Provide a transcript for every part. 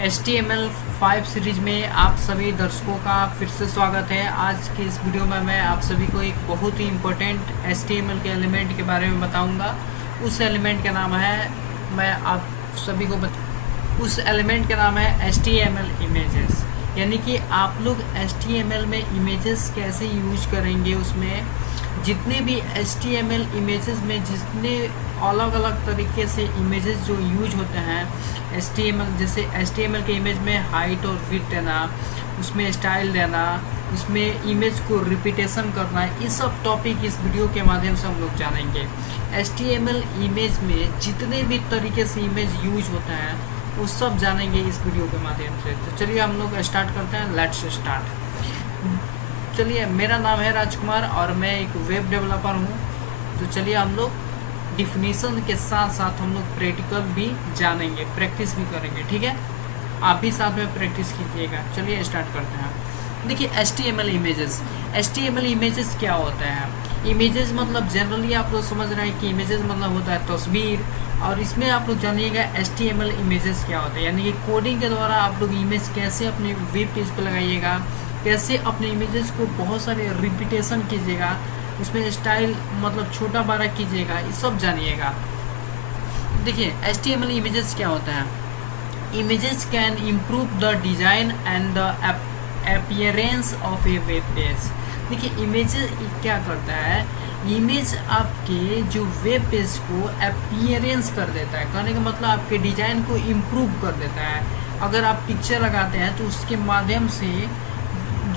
HTML5 series में आप सभी दर्शकों का फिर से स्वागत है। आज की इस वीडियो में मैं आप सभी को एक बहुत ही इम्पोर्टेंट HTML के एलिमेंट के बारे में बताऊंगा। उस एलिमेंट का नाम है मैं आप सभी को उस एलिमेंट का नाम है HTML इमेजेस। यानी कि आप लोग HTML में इमेजेस कैसे यूज करेंगे, उसमें जितने भी HTML इमेजेस में जितने अलग अलग तरीके से इमेजेस जो यूज होते हैं HTML, जैसे HTML के इमेज में हाइट और विड्थ देना, उसमें स्टाइल देना, उसमें इमेज को रिपीटेशन करना, ये सब टॉपिक इस वीडियो के माध्यम से हम लोग जानेंगे। HTML इमेज में जितने भी तरीके से इमेज यूज होता है वो सब जानेंगे इस वीडियो के माध्यम से। तो चलिए हम लोग स्टार्ट करते हैं। Let's start. चलिए, मेरा नाम है राजकुमार और मैं एक वेब डेवलपर हूँ। तो चलिए हम लोग डिफिनीशन के साथ साथ हम लोग प्रैक्टिकल भी जानेंगे, प्रैक्टिस भी करेंगे। ठीक है, आप भी साथ में प्रैक्टिस कीजिएगा। चलिए स्टार्ट करते हैं। देखिए HTML इमेजेस क्या होता है। इमेजेस मतलब जनरली आप लोग समझ रहे हैं कि इमेजेस मतलब होता है तस्वीर, और इसमें आप लोग जानिएगा HTML इमेजेस क्या होता है। यानी कि कोडिंग के द्वारा आप लोग इमेज कैसे अपने वेब पेज पर लगाइएगा, कैसे अपने इमेजेस को बहुत सारे रिपीटेशन कीजिएगा, उसमें स्टाइल मतलब छोटा बड़ा कीजिएगा, ये सब जानिएगा। देखिए HTML इमेजेस क्या होता है। Images can improve the design and the appearance of A web page. देखिए इमेजेस क्या करता है, इमेज आपके जो वेब पेज को अपीयरेंस कर देता है। कहने का मतलब आपके डिज़ाइन को इम्प्रूव कर देता है। अगर आप पिक्चर लगाते हैं तो उसके माध्यम से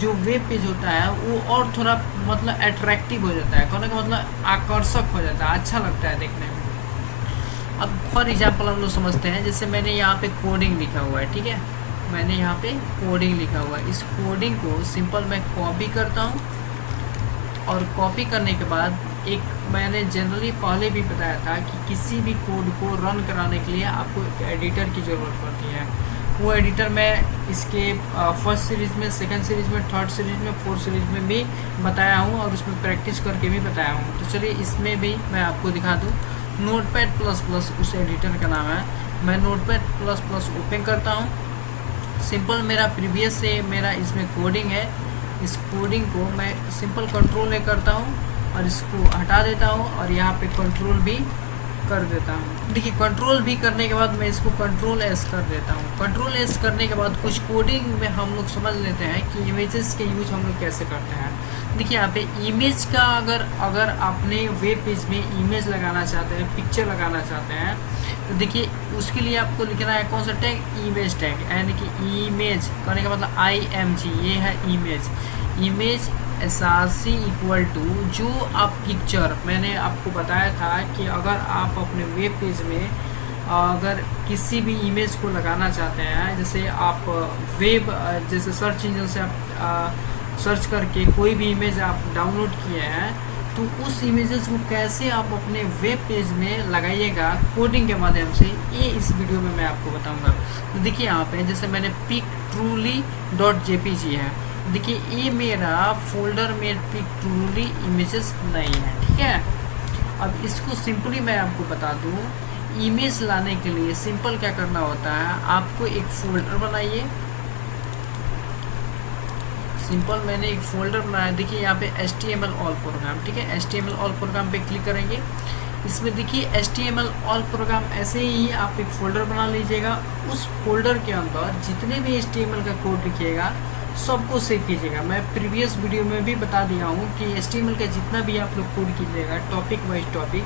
जो वेब पेज होता है वो और थोड़ा मतलब अट्रैक्टिव हो जाता है। कहने का मतलब आकर्षक हो जाता है, अच्छा लगता है देखने में। अब फॉर एग्जांपल हम लोग समझते हैं, जैसे मैंने यहाँ पे कोडिंग लिखा हुआ है, ठीक है, मैंने यहाँ पे कोडिंग लिखा हुआ है। इस कोडिंग को सिंपल मैं कॉपी करता हूँ, और कॉपी करने के बाद एक मैंने जनरली पहले भी बताया था कि किसी भी कोड को रन कराने के लिए आपको एक एडिटर की ज़रूरत पड़ती है। वो एडिटर मैं इसके फर्स्ट सीरीज़ में, सेकंड सीरीज़ में, थर्ड सीरीज़ में, फोर्थ सीरीज़ में भी बताया हूँ, और उसमें प्रैक्टिस करके भी बताया हूँ। तो चलिए इसमें भी मैं आपको दिखा दूँ। Notepad++ उस एडिटर का नाम है। मैं Notepad++ ओपन करता हूँ। सिंपल मेरा प्रीवियस से मेरा इसमें कोडिंग है। इस कोडिंग को मैं सिंपल कंट्रोल ए करता हूँ और इसको हटा देता हूँ, और यहाँ पे कंट्रोल भी कर देता हूँ। देखिए कंट्रोल भी करने के बाद मैं इसको कंट्रोल एस कर देता हूँ। कंट्रोल एस करने के बाद कुछ कोडिंग में हम लोग समझ लेते हैं कि इमेजेस के यूज हम लोग कैसे करते हैं। देखिए यहाँ पे इमेज का अगर आपने वेब पेज में इमेज लगाना चाहते हैं, पिक्चर लगाना चाहते हैं, तो देखिए उसके लिए आपको लिखना है कौन सा टैग, इमेज टैग। यानी कि इमेज करने का मतलब IMG, ये है इमेज SRC इक्वल टू जो आप पिक्चर, मैंने आपको बताया था कि अगर आप अपने वेब पेज में अगर किसी भी इमेज को लगाना चाहते हैं, जैसे आप जैसे सर्च इंजन से आप सर्च करके कोई भी इमेज आप डाउनलोड किए हैं, तो उस इमेजेस को कैसे आप अपने वेब पेज में लगाइएगा कोडिंग के माध्यम से, ये इस वीडियो में मैं आपको बताऊंगा। तो देखिए यहाँ पे जैसे मैंने pictory.jpg है, देखिए ये मेरा फोल्डर में pictory इमेजेस नहीं है, ठीक है। अब इसको सिंपली मैं आपको बता दूँ, इमेज लाने के लिए सिंपल क्या करना होता है, आपको एक फोल्डर बनाइए। सिंपल मैंने एक फोल्डर बनाया। देखिए यहाँ पे HTML ऑल प्रोग्राम, ठीक है, HTML ऑल प्रोग्राम पे क्लिक करेंगे। इसमें देखिए HTML ऑल प्रोग्राम ऐसे ही आप एक फ़ोल्डर बना लीजिएगा। उस फोल्डर के अंदर जितने भी HTML का कोड लिखिएगा सबको सेव कीजिएगा। मैं प्रीवियस वीडियो में भी बता दिया हूँ कि HTML का जितना भी आप लोग कोड कीजिएगा टॉपिक वाइज टॉपिक,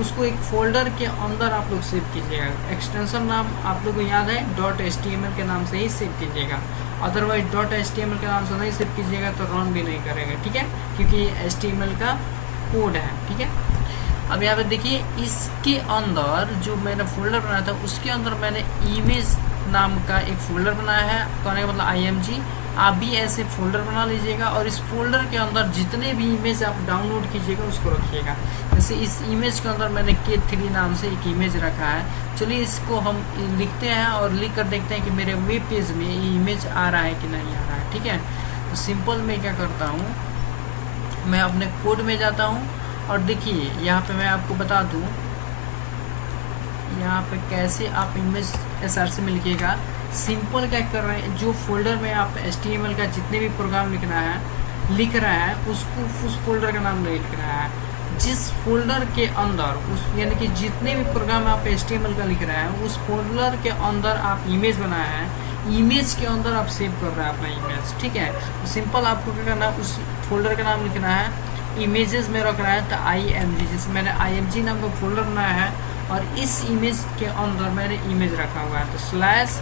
उसको एक फ़ोल्डर के अंदर आप लोग सेव कीजिएगा। एक्सटेंशन नाम आप लोग को याद है, .html के नाम से ही सेव कीजिएगा। अदरवाइज .html के नाम से नहीं सेव कीजिएगा तो रन भी नहीं करेगा, ठीक है, क्योंकि ये HTML का कोड है, ठीक है। अब यहाँ पे देखिए इसके अंदर जो मैंने फोल्डर बनाया था उसके अंदर मैंने इमेज नाम का एक फ़ोल्डर बनाया है। कहने का मतलब IMG। आप भी ऐसे फ़ोल्डर बना लीजिएगा, और इस फोल्डर के अंदर जितने भी इमेज आप डाउनलोड कीजिएगा उसको रखिएगा। जैसे इस इमेज के अंदर मैंने K3 नाम से एक इमेज रखा है। चलिए इसको हम लिखते हैं और लिख कर देखते हैं कि मेरे वेब पेज में ये इमेज आ रहा है कि नहीं आ रहा है, ठीक है। तो सिंपल मैं क्या करता हूँ, मैं अपने कोड में जाता हूँ, और देखिए यहाँ पे मैं आपको बता दूँ यहाँ पे कैसे आप इमेज SRC में लिखिएगा। सिंपल क्या कर रहे हैं, जो फोल्डर में आप HTML का जितने भी प्रोग्राम लिख रहा है उसको उस फोल्डर का नाम नहीं लिख रहा है। जिस फोल्डर के अंदर उस यानी कि जितने भी प्रोग्राम आप HTML का लिख रहे हैं उस फोल्डर के अंदर आप इमेज बनाया है, इमेज के अंदर आप सेव कर रहे हैं अपना इमेज, ठीक है। तो सिंपल आपको क्या करना है, उस फोल्डर का नाम लिखना है, इमेजेस में रखना है तो IMG, जैसे मैंने IMG नाम का फोल्डर बनाया है और इस इमेज के अंदर मैंने इमेज रखा हुआ है। तो स्लैश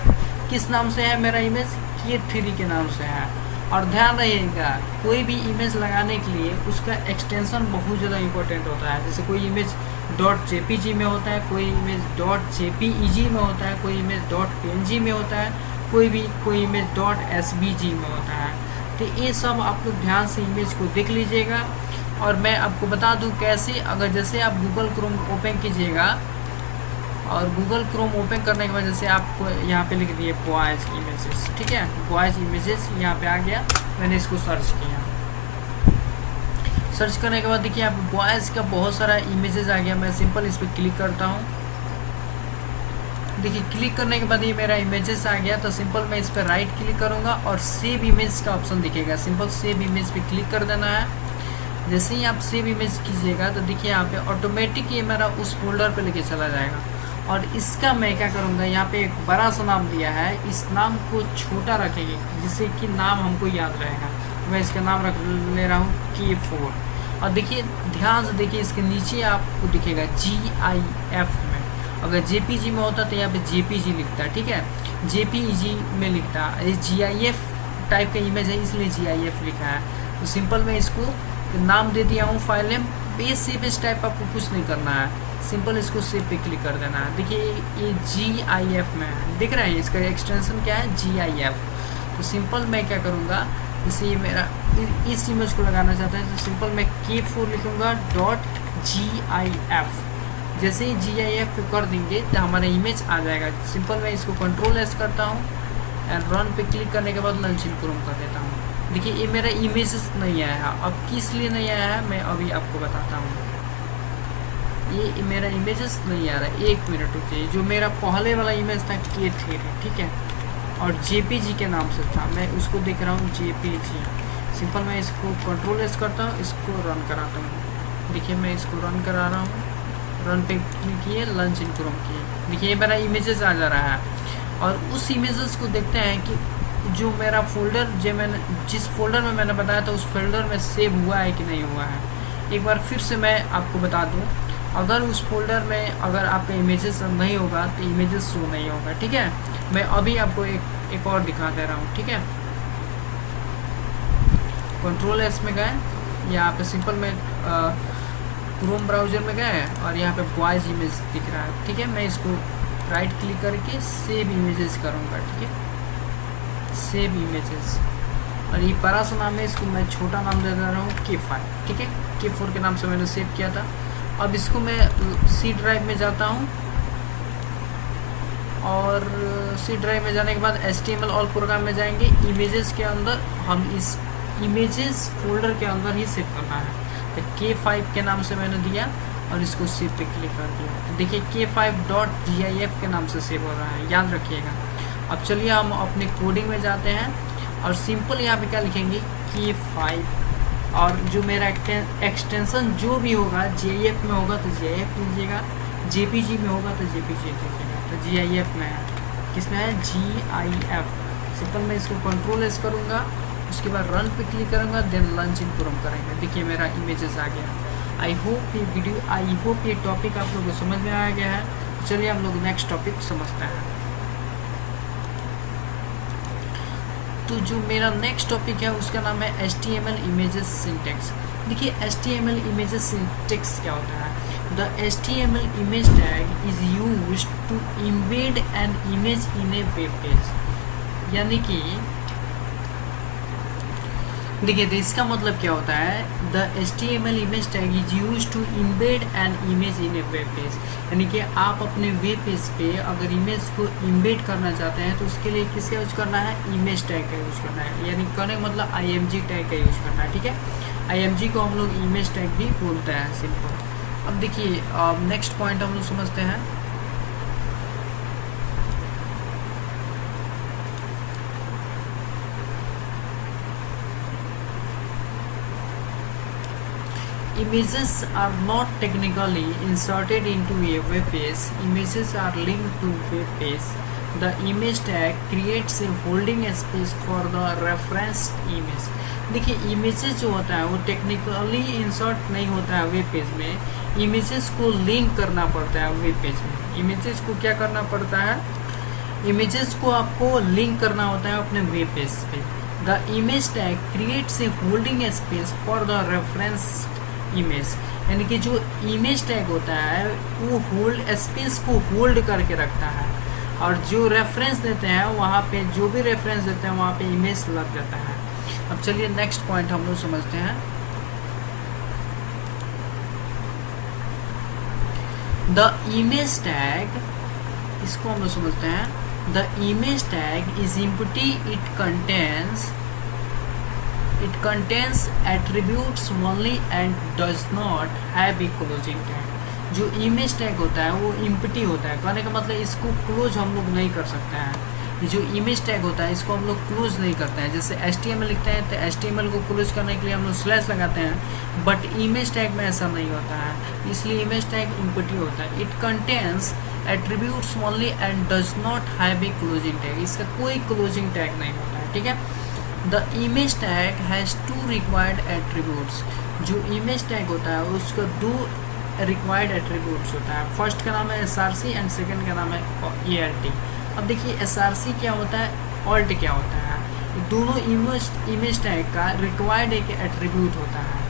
किस नाम से है मेरा इमेज, K3 के नाम से है। और ध्यान रहिएगा, कोई भी इमेज लगाने के लिए उसका एक्सटेंशन बहुत ज़्यादा इंपॉर्टेंट होता है। जैसे कोई इमेज .jpg में होता है, कोई इमेज .jpeg में होता है, कोई इमेज .png में होता है, कोई इमेज .svg में होता है। तो ये सब आप लोग ध्यान से इमेज को देख लीजिएगा। और मैं आपको बता दूं कैसे, अगर जैसे आप गूगल क्रोम ओपन कीजिएगा और गूगल क्रोम ओपन करने के बाद जैसे आपको यहाँ पे लिख दिए बॉयज़ इमेजेस, ठीक है, बॉयज़ इमेजेस यहाँ पे आ गया। मैंने इसको सर्च किया, सर्च करने के बाद देखिए यहाँ पे बॉयज़ का बहुत सारा इमेजेस आ गया। मैं सिंपल इस पर क्लिक करता हूँ। देखिए क्लिक करने के बाद ये मेरा इमेजेस आ गया। तो सिंपल मैं इस पर राइट क्लिक करूँगा और सेव इमेज का ऑप्शन दिखेगा, सिंपल सेव इमेज पे क्लिक कर देना है। जैसे ही आप सेव इमेज कीजिएगा तो देखिए यहाँ पे ऑटोमेटिक ये मेरा उस फोल्डर पे लेके चला जाएगा। और इसका मैं क्या करूँगा, यहाँ पे एक बड़ा सा नाम दिया है, इस नाम को छोटा रखेंगे जिससे कि नाम हमको याद रहेगा। मैं इसका नाम रख ले रहा हूँ K4। और देखिए ध्यान से देखिए, इसके नीचे आपको दिखेगा GIF में। अगर JPG में होता तो यहाँ पे JPG लिखता है, ठीक है, JPEG में लिखता है। GIF टाइप का इमेज है इसलिए GIF लिखा है। तो सिंपल मैं इसको नाम दे दिया हूँ फाइल नेम। पेज सेव इस टाइप आपको कुछ नहीं करना है, सिंपल इसको सेव पे क्लिक कर देना है। देखिए ये GIF में है, दिख रहा है, इसका एक्सटेंशन क्या है, GIF। तो सिंपल मैं क्या करूँगा, जैसे ये मेरा इस इमेज को लगाना चाहता है तो सिंपल मैं K4 लिखूँगा .GIF। जैसे ही GIF कर देंगे तो हमारा इमेज आ जाएगा। सिंपल मैं इसको Ctrl+S करता हूँ एंड रन पे क्लिक करने के बाद लॉन्च इन क्रोम कर देता हूँ। देखिए ये मेरा इमेजेस नहीं आया है। अब किस लिए नहीं आया है मैं अभी आपको बताता हूँ। ये मेरा इमेजेस नहीं आ रहा है, 1 मिनट रुकिए। जो मेरा पहले वाला इमेज था K3, ठीक है, और JPG के नाम से था, मैं उसको देख रहा हूँ JPG। सिंपल मैं इसको Ctrl+S करता हूँ, इसको रन कराता हूँ। देखिए मैं इसको रन करा रहा हूँ, रन पे क्लिक किए, लॉन्च इन क्रोम किए। देखिए ये मेरा इमेजेस आ जा रहा है। और उस इमेजेस को देखते हैं कि जो मेरा फोल्डर जिस फोल्डर में मैंने बताया था उस फोल्डर में सेव हुआ है कि नहीं हुआ है। एक बार फिर से मैं आपको बता दूं, अगर उस फोल्डर में अगर आपका इमेजेस नहीं होगा तो इमेजेस शो नहीं होगा, ठीक है। मैं अभी आपको एक और दिखा दे रहा हूँ, ठीक है। Ctrl+S में गए, यहाँ पे सिंपल में क्रोम ब्राउज़र में गए और यहाँ पे बॉयज़ इमेज दिख रहा है, ठीक है। मैं इसको राइट क्लिक करके सेव इमेजेस करूँगा, ठीक है, सेव इमेजेस। और ये बड़ा सा नाम है, इसको मैं छोटा नाम दे रहा हूँ K5, ठीक है। K4 के नाम से मैंने सेव किया था। अब इसको मैं C ड्राइव में जाता हूँ और C ड्राइव में जाने के बाद HTML ऑल प्रोग्राम में जाएंगे। इमेजेस के अंदर हम इस इमेजेस फोल्डर के अंदर ही सेव करना है। तो K5 के नाम से मैंने दिया और इसको सेव पे क्लिक कर दिया। तो देखिए K5.gif के नाम से सेव हो रहा है, याद रखिएगा। अब चलिए हम अपने कोडिंग में जाते हैं और सिंपल यहाँ पे क्या लिखेंगे K5। और जो मेरा एक्सटेंशन जो भी होगा GIF में होगा तो GIF लीजिएगा, JPG में होगा तो JPG लीजिएगा। तो GIF में है, किसमें है, GIF। सिंपल मैं इसको Ctrl+S करूँगा, उसके बाद रन पे क्लिक करूँगा, देन लॉन्च इन क्रोम करेंगे। देखिए मेरा इमेजेस आ गया। आई होप ये टॉपिक आप लोगों को समझ में आ गया है। चलिए हम लोग नेक्स्ट टॉपिक समझते हैं। तो जो मेरा नेक्स्ट टॉपिक है उसका नाम है HTML इमेजेस सिंटैक्स। देखिए HTML इमेजेस सिंटैक्स क्या होता है। The HTML image tag is used to embed an image in a web page. यानी कि देखिए तो इसका मतलब क्या होता है, the HTML image tag is use to embed an image in a web page. यानी कि आप अपने वेब पेज पे अगर इमेज को इम्बेड करना चाहते हैं तो उसके लिए किसका यूज करना है, इमेज टैग का यूज करना है। यानी कहने का मतलब IMG टैग का यूज करना है, ठीक है। IMG को हम लोग इमेज टैग भी बोलते हैं, सिंपल। अब देखिए नेक्स्ट पॉइंट हम लोग समझते हैं। Images are not technically inserted into a web page. Images are linked to web page. The image tag creates a holding space for the referenced image. देखिए इमेजेस जो होता है वो टेक्निकली इंसर्ट नहीं होता है वेब पेज में, images को लिंक करना पड़ता है वेब पेज में। इमेजेस को क्या करना पड़ता है, इमेजेस को आपको लिंक करना होता है अपने वेब पेज पे। The image tag creates a holding space for the reference image, यानी कि जो इमेज टैग होता है वो होल्ड स्पेस को होल्ड करके रखता है, और जो रेफरेंस देते हैं वहाँ पे जो भी रेफरेंस देते हैं वहाँ पे इमेज लग जाता है। अब चलिए नेक्स्ट पॉइंट हम लोग समझते हैं। द इमेज टैग, इसको हम लोग समझते हैं। The image tag is empty, it contains attributes only and does not have a closing tag। जो इमेज टैग होता है वो एम्प्टी होता है, कहने का मतलब इसको क्लोज हम लोग नहीं कर सकते हैं। जो इमेज टैग होता है इसको हम लोग क्लोज नहीं करते हैं। जैसे HTML लिखते हैं तो HTML को क्लोज करने के लिए हम लोग स्लैश लगाते हैं, बट इमेज टैग में ऐसा नहीं होता है, इसलिए इमेज टैग एम्प्टी होता है। It contains attributes only and does not have a closing tag, इसका कोई क्लोजिंग टैग नहीं होता है, ठीक है। The image tag has two required attributes, जो इमेज टैग होता है उसका दो रिक्वायर्ड एट्रीब्यूट्स होता है। फर्स्ट का नाम है SRC एंड सेकंड का नाम है ALT। अब देखिए SRC क्या होता है, ALT क्या होता है, दोनों इमेज टैग का रिक्वायर्ड एक एट्रीब्यूट होता है,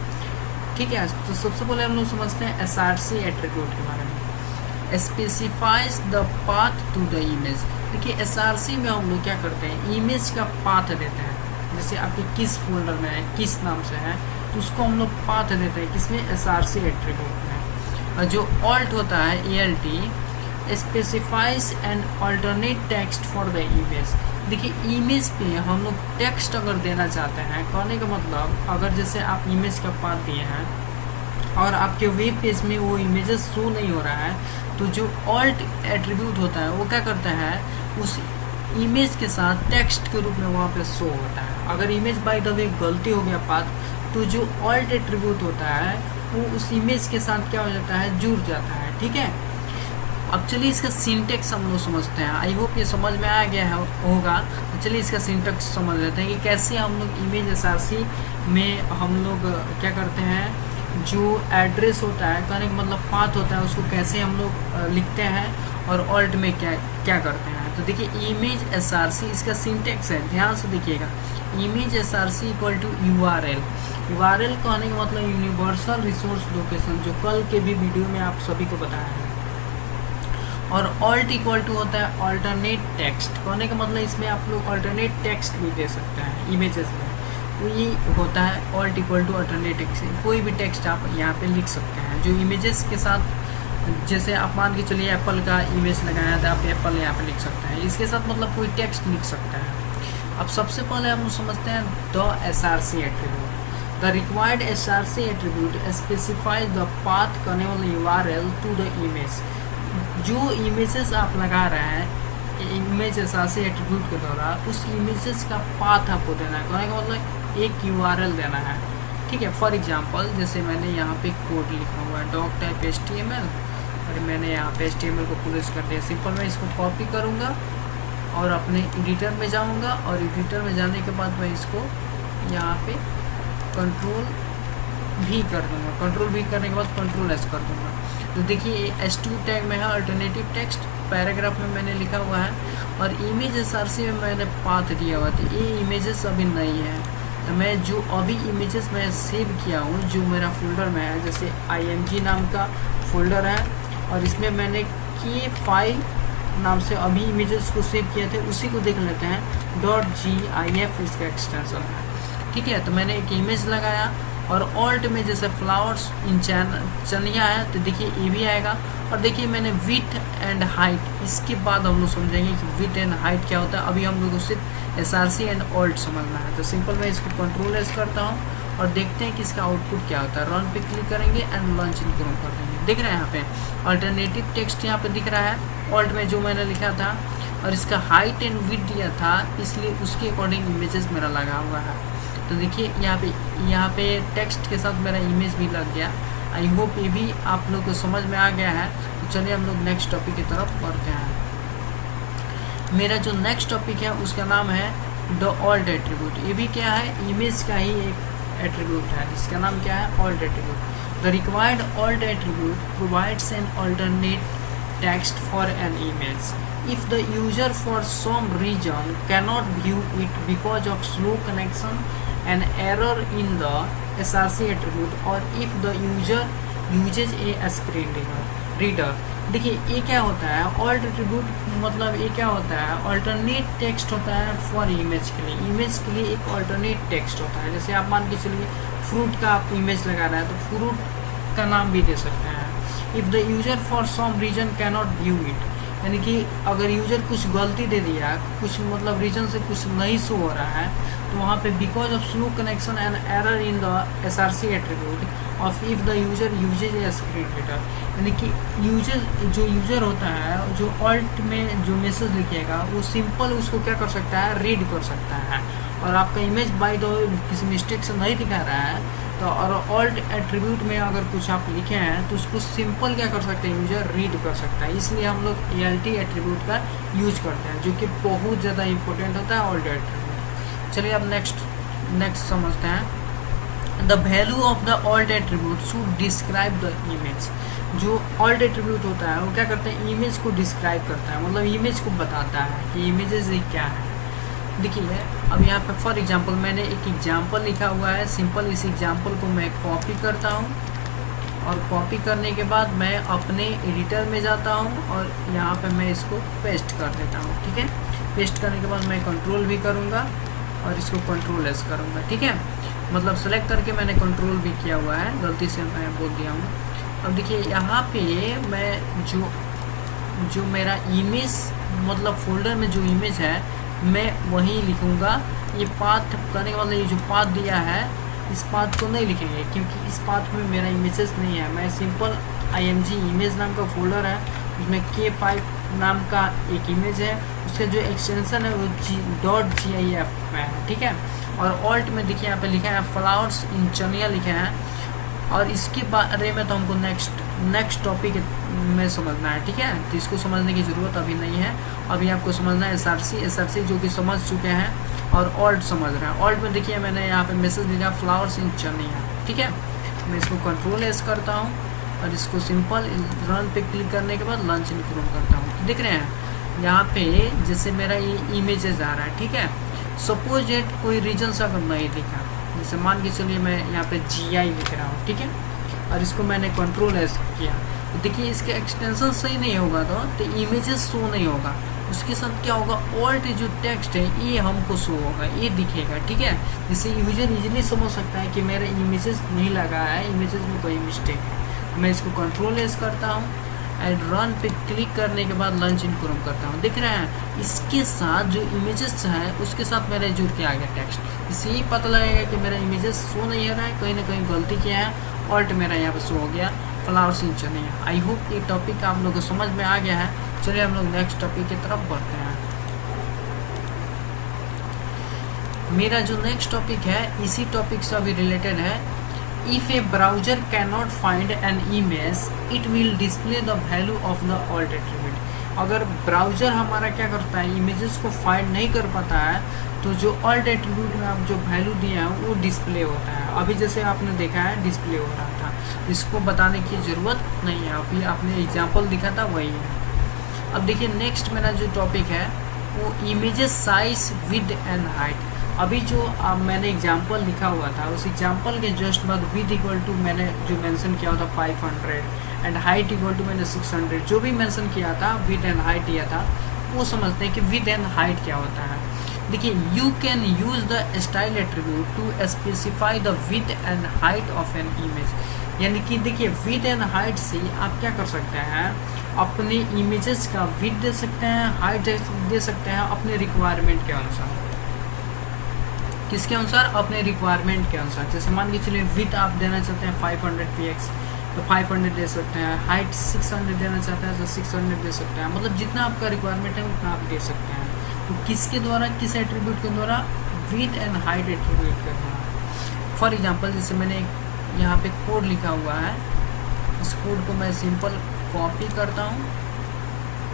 ठीक है। तो सबसे पहले हम लोग समझते हैं SRC एट्रीब्यूट के बारे में। Specifies the path to the image. देखिए SRC में हम लोग क्या करते हैं, इमेज का पाथ देते हैं। जैसे आपके किस फोल्डर में है, किस नाम से है, तो उसको हम लोग पाथ देते हैं किसमें, SRC एट्रीब्यूट में। और जो ALT होता है ALT, specifies an alternate text for the image. देखिए इमेज पे हम लोग टेक्स्ट अगर देना चाहते हैं, कहने का मतलब अगर जैसे आप इमेज का पाथ दिए हैं और आपके वेब पेज में वो इमेजेस शो नहीं हो रहा है, तो जो ALT एट्रीब्यूट होता है वो क्या करता है, उस इमेज के साथ टेक्स्ट के रूप में वहाँ पे शो होता है। अगर इमेज बाय द वे गलती हो गया पाथ, तो जो ALT एट्रीब्यूट होता है वो उस इमेज के साथ क्या हो जाता है, जुड़ जाता है, ठीक है। अब चलिए इसका सिंटेक्स हम लोग समझते हैं। आई होप ये समझ में आ गया है होगा। तो चलिए इसका सिंटेक्स समझ लेते हैं कि कैसे हम लोग इमेज SRC में हम लोग क्या करते हैं, जो एड्रेस होता है, कहने का मतलब पाथ होता है, उसको कैसे हम लोग लिखते हैं और ALT में क्या करते हैं। तो देखिए इमेज SRC, इसका सिंटेक्स है, ध्यान से देखिएगा। Image SRC equal to URL। URL कहने का मतलब यूनिवर्सल रिसोर्स लोकेशन, जो कल के भी वीडियो में आप सभी को बताया है। और ALT इक्वल टू होता है अल्टरनेट टेक्स्ट, कहने का मतलब इसमें आप लोग अल्टरनेट टेक्स्ट भी दे सकते हैं इमेजेस में, तो ये होता है ALT equal to alternate text. कोई भी टेक्स्ट आप यहाँ पे लिख सकते हैं जो इमेजेस के साथ, जैसे आप मान के चलिए एप्पल का इमेज लगाया था, आप एप्पल यहाँ पे लिख सकते हैं, इसके साथ मतलब कोई टेक्स्ट लिख सकता है। अब सबसे पहले हम समझते हैं the SRC attribute. The required SRC attribute specifies the path करने वाले URL टू द इमेज। जो इमेजेस आप लगा रहे हैं इमेज SRC एट्रीब्यूट के द्वारा, उस इमेजेस का पाथ आपको देना है, कहने का मतलब एक URL देना है, ठीक है। फॉर एग्जांपल जैसे मैंने यहाँ पे कोड लिखा हुआ है डॉक टाइप HTML, और मैंने यहाँ पे HTML को पुलिस कर दिया। सिंपल मैं इसको कॉपी करूँगा और अपने एडिटर में जाऊँगा, और एडिटर में जाने के बाद मैं इसको यहाँ पे कंट्रोल भी कर दूँगा। कंट्रोल भी करने के बाद कंट्रोल S कर दूँगा। तो देखिए S2 टैग में है अल्टरनेटिव टेक्स्ट, पैराग्राफ में मैंने लिखा हुआ है, और इमेज SRC में मैंने पाथ दिया हुआ था। ये इमेजेस अभी नहीं है, तो मैं जो अभी इमेजेस मैं सेव किया हूँ जो मेरा फोल्डर में है, जैसे IMG नाम का फोल्डर है, और इसमें मैंने K5 नाम से अभी इमेजेस को सेव किए थे, उसी को देख लेते हैं। .gif इसका एक्सटेंशन है, ठीक है। तो मैंने एक इमेज लगाया, और ALT में जैसे फ्लावर्स इन चनिया है, तो देखिए ये भी आएगा। और देखिए मैंने विथ एंड हाइट, इसके बाद हम लोग समझेंगे कि विथ एंड हाइट क्या होता है। अभी हम लोग को सिर्फ SRC एंड ALT समझना है। तो सिंपल मैं इसको कंट्रोल S करता हूँ और देखते हैं कि इसका आउटपुट क्या होता है। रन पे क्लिक करेंगे एंड लॉन्च इनक्रोम कर देंगे। दिख रहा है यहाँ पे अल्टरनेटिव टेक्स्ट यहाँ पे दिख रहा है ALT में जो मैंने लिखा था, और इसका हाइट एंड विथ दिया था, इसलिए उसके अकॉर्डिंग इमेजेस मेरा लगा हुआ है। तो देखिए यहाँ पे टेक्स्ट के साथ मेरा इमेज भी लग गया। आई होप ये भी आप लोग को समझ में आ गया है। तो चलिए हम लोग नेक्स्ट टॉपिक की तरफ बढ़ते हैं। मेरा जो नेक्स्ट टॉपिक है उसका नाम है द ऑल्ट एट्रीब्यूट। ये भी क्या है, इमेज का ही एक एट्रीब्यूट है। इसका नाम क्या है, alt attribute. The required alt attribute provides an alternate text for an image. If the user for some reason cannot view it because of slow connection, an error in the SRC attribute, or if the user uses a screen reader। देखिए ये क्या होता है, alt attribute मतलब ये क्या होता है, अल्टरनेट टेक्स्ट होता है फॉर इमेज के लिए। इमेज के लिए एक अल्टरनेट टेक्स्ट होता है। जैसे आप मान के चलिए फ्रूट का आप इमेज लगा रहे हैं तो फ्रूट का नाम भी दे सकते हैं। If the user for some reason cannot view it, यानी कि अगर यूज़र कुछ गलती दे दिया, कुछ मतलब रीजन से कुछ नहीं शो हो रहा है, तो वहाँ पे because of slow connection and error in the SRC attribute of if the user usage A screen reader, यानी कि जो यूज़र होता है जो ऑल्ट में जो मैसेज लिखेगा वो सिंपल उसको क्या कर सकता है, रीड कर सकता है। और आपका इमेज बाय द किसी मिस्टेक से नहीं दिखा रहा है तो, और ऑल्ट एट्रीब्यूट में अगर कुछ आप लिखे हैं तो उसको सिंपल क्या कर सकते हैं, यूजर रीड कर सकता है। इसलिए हम लोग ALT एट्रीब्यूट का यूज करते हैं, जो कि बहुत ज़्यादा इंपॉर्टेंट होता है ऑल्ट एट्रीब्यूट। चलिए अब नेक्स्ट समझते हैं। The value of the alt attribute should describe the image. जो ऑल्ट एट्रीब्यूट होता है वो क्या करते हैं, इमेज को डिस्क्राइब करता है, मतलब इमेज को बताता है कि इमेजेस क्या है। देखिए अब यहाँ पे फॉर एग्जांपल मैंने एक एग्जांपल लिखा हुआ है सिंपल। इस एग्जांपल को मैं कॉपी करता हूँ और कॉपी करने के बाद मैं अपने एडिटर में जाता हूँ और यहाँ पे मैं इसको पेस्ट कर देता हूँ। ठीक है, पेस्ट करने के बाद मैं कंट्रोल भी करूँगा और इसको कंट्रोल एस करूँगा। ठीक है, मतलब सेलेक्ट करके मैंने कंट्रोल भी किया हुआ है, गलती से मैं बोल दिया हूँ। अब देखिए यहाँ पे मैं जो मेरा इमेज मतलब फोल्डर में जो इमेज है मैं वही लिखूँगा। ये पाथ करने के बाद ये जो पाथ दिया है इस पाथ को नहीं लिखेंगे क्योंकि इस पाथ में मेरा इमेजेस नहीं है। मैं सिंपल img इमेज नाम का फोल्डर है, उसमें K5 नाम का एक इमेज है, उसका जो एक्सटेंशन है वो .gif में है। ठीक है, और ऑल्ट में देखिए यहाँ पे लिखा है फ्लावर्स इन चनिया लिखे हैं। और इसके बारे में तो हमको नेक्स्ट टॉपिक में समझना है। ठीक है, तो इसको समझने की ज़रूरत अभी नहीं है। अभी आपको समझना है SRC जो कि समझ चुके हैं और ऑल्ट समझ रहे हैं। ऑल्ट में देखिए मैंने यहाँ पे मैसेज लिखा फ्लावर्स इन चनिया। ठीक है, मैं इसको कंट्रोल एस करता हूँ और इसको सिंपल रन पे क्लिक करने के बाद लॉन्च इन क्रोम करता हूँ। देख रहे हैं यहाँ पे जैसे मेरा ये इमेजेस आ रहा है। ठीक है, सपोज एट कोई रीजन से अगर नहीं दिखा, जैसे मान के चलिए मैं यहाँ पे GI लिख रहा हूँ। ठीक है, और इसको मैंने कंट्रोल एस किया तो देखिए इसके एक्सटेंशन सही नहीं होगा तो इमेजेस शो नहीं होगा। उसके साथ क्या होगा, ऑल्ट जो टेक्स्ट है ये हमको शो होगा, ये दिखेगा। ठीक है, जिससे यूजर इजीली समझ सकता है कि मेरा इमेजेस नहीं लगा है, इमेजेस में कोई मिस्टेक है। मैं इसको कंट्रोल एस करता हूँ एंड रन पे क्लिक करने के बाद लॉन्च इन क्रोम करता हूँ। देख रहे हैं इसके साथ जो इमेजेस है उसके साथ मेरा जुड़ के आ गया टेक्स्ट। इससे ही पता लगेगा कि मेरा इमेजेस शो नहीं हो रहा है, कहीं ना कहीं गलती किया है। ऑल्ट मेरा यहाँ पे शो हो गया flowers in chaniya. I hope ये टॉपिक आप लोगों को समझ में आ गया है। चलिए हम लोग नेक्स्ट टॉपिक की तरफ बढ़ते हैं। मेरा जो नेक्स्ट टॉपिक है इसी टॉपिक से अभी रिलेटेड है। If A browser cannot find an image it will display the value of the alt attribute. अगर ब्राउजर हमारा क्या करता है, इमेजेस को फाइंड नहीं कर पाता है तो जो ऑल्ट एट्रीब्यूट में आप जो वैल्यू दिए हैं वो डिस्प्ले होता है। अभी जैसे आपने देखा है डिस्प्ले हो रहा था, इसको बताने की ज़रूरत नहीं है, अभी आपने एग्जांपल दिखा था वही है। अब देखिए नेक्स्ट मेरा जो टॉपिक है वो images size width and height. अभी जो मैंने एग्जांपल लिखा हुआ था उस एग्जांपल के जस्ट बाद विड्थ इक्वल टू मैंने जो मेंशन किया था 500 एंड हाइट इक्वल टू मैंने 600 जो भी मेंशन किया था विड्थ एंड हाइट दिया था, वो समझते हैं कि विड्थ एंड हाइट क्या होता है। देखिए you can use the style attribute to specify the width and height of an image. यानी कि देखिए विड्थ एंड हाइट से आप क्या कर सकते हैं, अपने इमेजेस का विड्थ दे सकते हैं, हाइट दे सकते हैं अपने रिक्वायरमेंट के अनुसार। किसके अनुसार, अपने रिक्वायरमेंट के अनुसार। जैसे मान के चलिए विड्थ आप देना चाहते हैं 500 px तो 500 दे सकते हैं, हाइट 600 देना चाहते हैं तो 600 दे सकते हैं। मतलब जितना आपका रिक्वायरमेंट है उतना आप दे सकते हैं। तो किसके द्वारा, किस एट्रीब्यूट के द्वारा, विड्थ एंड हाइट एट्रीब्यूट के द्वारा। फॉर एग्जांपल जैसे मैंने यहाँ पे कोड लिखा हुआ है, इस कोड को मैं सिंपल कॉपी करता हूँ,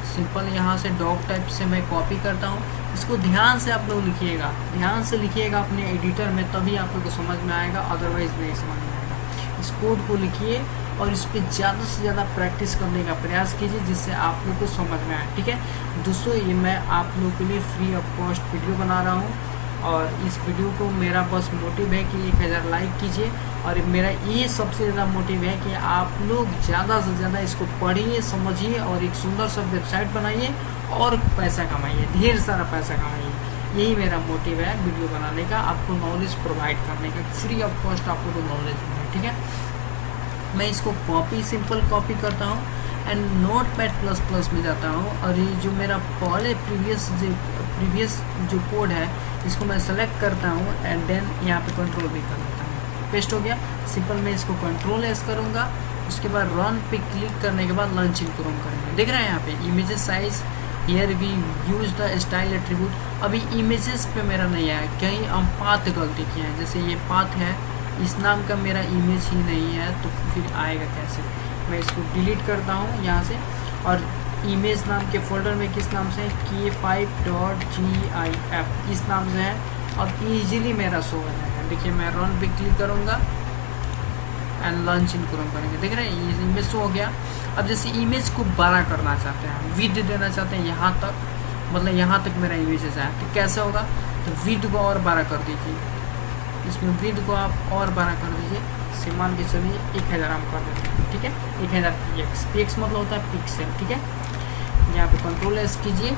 सिंपल यहाँ से डॉक टाइप से मैं कॉपी करता हूँ। इसको ध्यान से आप लोग लिखिएगा, ध्यान से लिखिएगा अपने एडिटर में, तभी आप लोग को समझ में आएगा, अदरवाइज़ नहीं समझ में आएगा। इस कोड को लिखिए और इस पर ज़्यादा से ज़्यादा प्रैक्टिस करने का प्रयास कीजिए, जिससे आप लोग को समझ में आए। ठीक है दोस्तों, ये मैं आप लोगों के लिए फ्री ऑफ कॉस्ट वीडियो बना रहा हूँ, और इस वीडियो को मेरा बस मोटिव है कि 1000 लाइक कीजिए, और मेरा ये सबसे ज़्यादा मोटिव है कि आप लोग ज़्यादा से ज़्यादा इसको पढ़िए, समझिए, और एक सुंदर सा वेबसाइट बनाइए और पैसा कमाइए, ढेर सारा पैसा कमाइए। यही मेरा मोटिव है वीडियो बनाने का, आपको नॉलेज प्रोवाइड करने का, फ्री ऑफ कॉस्ट आपको तो नॉलेज मिले। ठीक है, मैं इसको सिंपल कॉपी करता हूँ एंड Notepad++ में जाता हूँ, और ये जो मेरा पहले प्रीवियस जो कोड है इसको मैं सेलेक्ट करता हूँ एंड देन यहाँ पे कंट्रोल भी कर लेता हूँ। पेस्ट हो गया। सिंपल मैं इसको कंट्रोल एस करूँगा, उसके बाद रन पे क्लिक करने के बाद लॉन्च इन क्रोम करेंगे। देख रहे हैं यहाँ पे images size, here we use the style attribute. अभी इमेजेस पे मेरा नहीं आया, कहीं हम पाथ गलती किए हैं, जैसे ये पाथ है, इस नाम का मेरा इमेज ही नहीं है, तो फिर आएगा कैसे। मैं इसको डिलीट करता हूँ यहाँ से, और इमेज नाम के फोल्डर में किस नाम से k5.gif इस नाम से है, और इजीली मेरा शो हो जाएगा। देखिए मैं रन पे क्लिक करूँगा एंड लॉन्च इन क्रोम करेंगे। देख रहे हैं ये इमेज शो हो गया। अब जैसे इमेज को बड़ा करना चाहते हैं, विड्थ देना चाहते हैं यहाँ तक, मतलब यहाँ तक मेरा इमेजेस है, तो कैसे होगा, तो विड्थ को और बड़ा कर दीजिए, इसमें विड्थ को आप और बड़ा कर दीजिए, से मान के चलिए 1000 हम कर देते हैं। ठीक है, 1000 px मतलब होता है पिक्सल। ठीक है, यहाँ पे कंट्रोल एस कीजिए,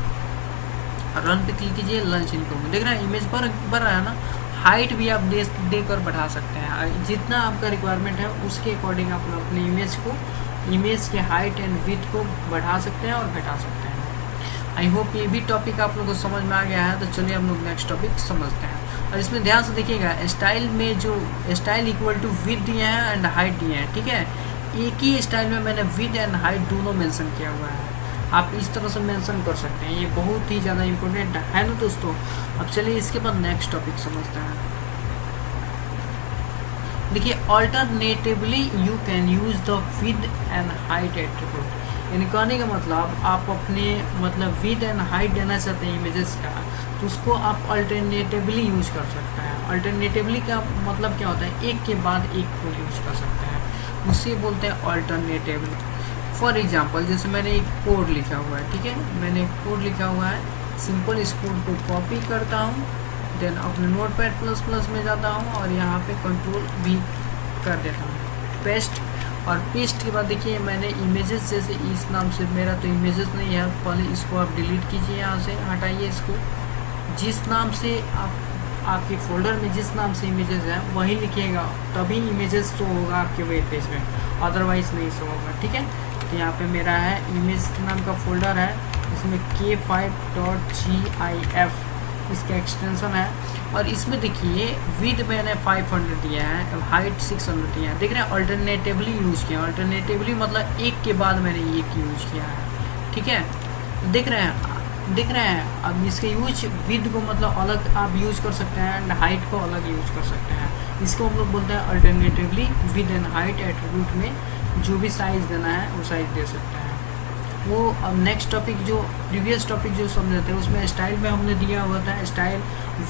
रन पे क्लिक कीजिए, लॉन्च इन करूँगा। देख रहे हैं इमेज बढ़ रहा है ना। हाइट भी आप देकर बढ़ा सकते हैं, जितना आपका रिक्वायरमेंट है उसके अकॉर्डिंग आप अपने इमेज के हाइट एंड विड्थ को बढ़ा सकते हैं और घटा सकते हैं। आई होप ये भी टॉपिक आप लोगों को समझ में आ गया है। तो चलिए हम लोग नेक्स्ट टॉपिक समझते हैं, और इसमें ध्यान से देखिएगा, स्टाइल में जो स्टाइल इक्वल टू विड्थ दिए हैं एंड हाइट दिए हैं। ठीक है, एक ही स्टाइल में मैंने विड्थ एंड हाइट दोनों मेंशन किया हुआ है, आप इस तरह से मेंशन कर सकते हैं, ये बहुत ही ज़्यादा इम्पोर्टेंट है ना दोस्तों। अब चलिए इसके बाद नेक्स्ट टॉपिक समझते हैं। देखिए alternatively you can use the width and height attribute, यानी कहने का मतलब आप अपने विड्थ एंड हाइट देना चाहते हैं इमेजेस का, तो उसको आप अल्टरनेटिवली यूज़ कर सकते हैं। अल्टरनेटिवली का मतलब क्या होता है, एक के बाद एक को यूज़ कर सकते हैं, उसे बोलते हैं अल्टरनेटिवली। फॉर एग्जांपल जैसे मैंने एक कोड लिखा हुआ है, ठीक है, मैंने एक कोड लिखा हुआ है, सिंपल इस कोड को कॉपी करता हूँ, देन अपने Notepad++ में जाता हूँ और यहाँ पे कंट्रोल भी कर देता हूँ, पेस्ट। और पेस्ट के बाद देखिए मैंने इमेजेस, जैसे इस नाम से मेरा तो इमेजेस नहीं है, पहले इसको आप डिलीट कीजिए, यहाँ से हटाइए इसको, जिस नाम से आपके फोल्डर में जिस नाम से इमेजेस है वही लिखिएगा, तभी इमेजेस शो होगा आपके वेब पेज में, अदरवाइज़ नहीं शो होगा। ठीक है, तो यहाँ पे मेरा है इमेज नाम का फोल्डर है, इसमें k5.gif इसका एक्सटेंशन है, और इसमें देखिए विड्थ मैंने 500 दिया है, हाइट 600 दिया है। देख रहे हैं अल्टरनेटिवली यूज़ किया, अल्टरनेटिवली मतलब एक के बाद मैंने एक यूज़ किया है। ठीक है, देख रहे हैं अब इसके यूज विड्थ को मतलब अलग आप यूज़ कर सकते हैं एंड हाइट को अलग यूज़ कर सकते हैं। इसको हम लोग बोलते हैं alternatively width and height attribute में जो भी साइज़ देना है वो साइज़ दे सकते हैं। वो अब नेक्स्ट टॉपिक जो प्रीवियस टॉपिक जो समझे थे उसमें स्टाइल में हमने दिया हुआ था स्टाइल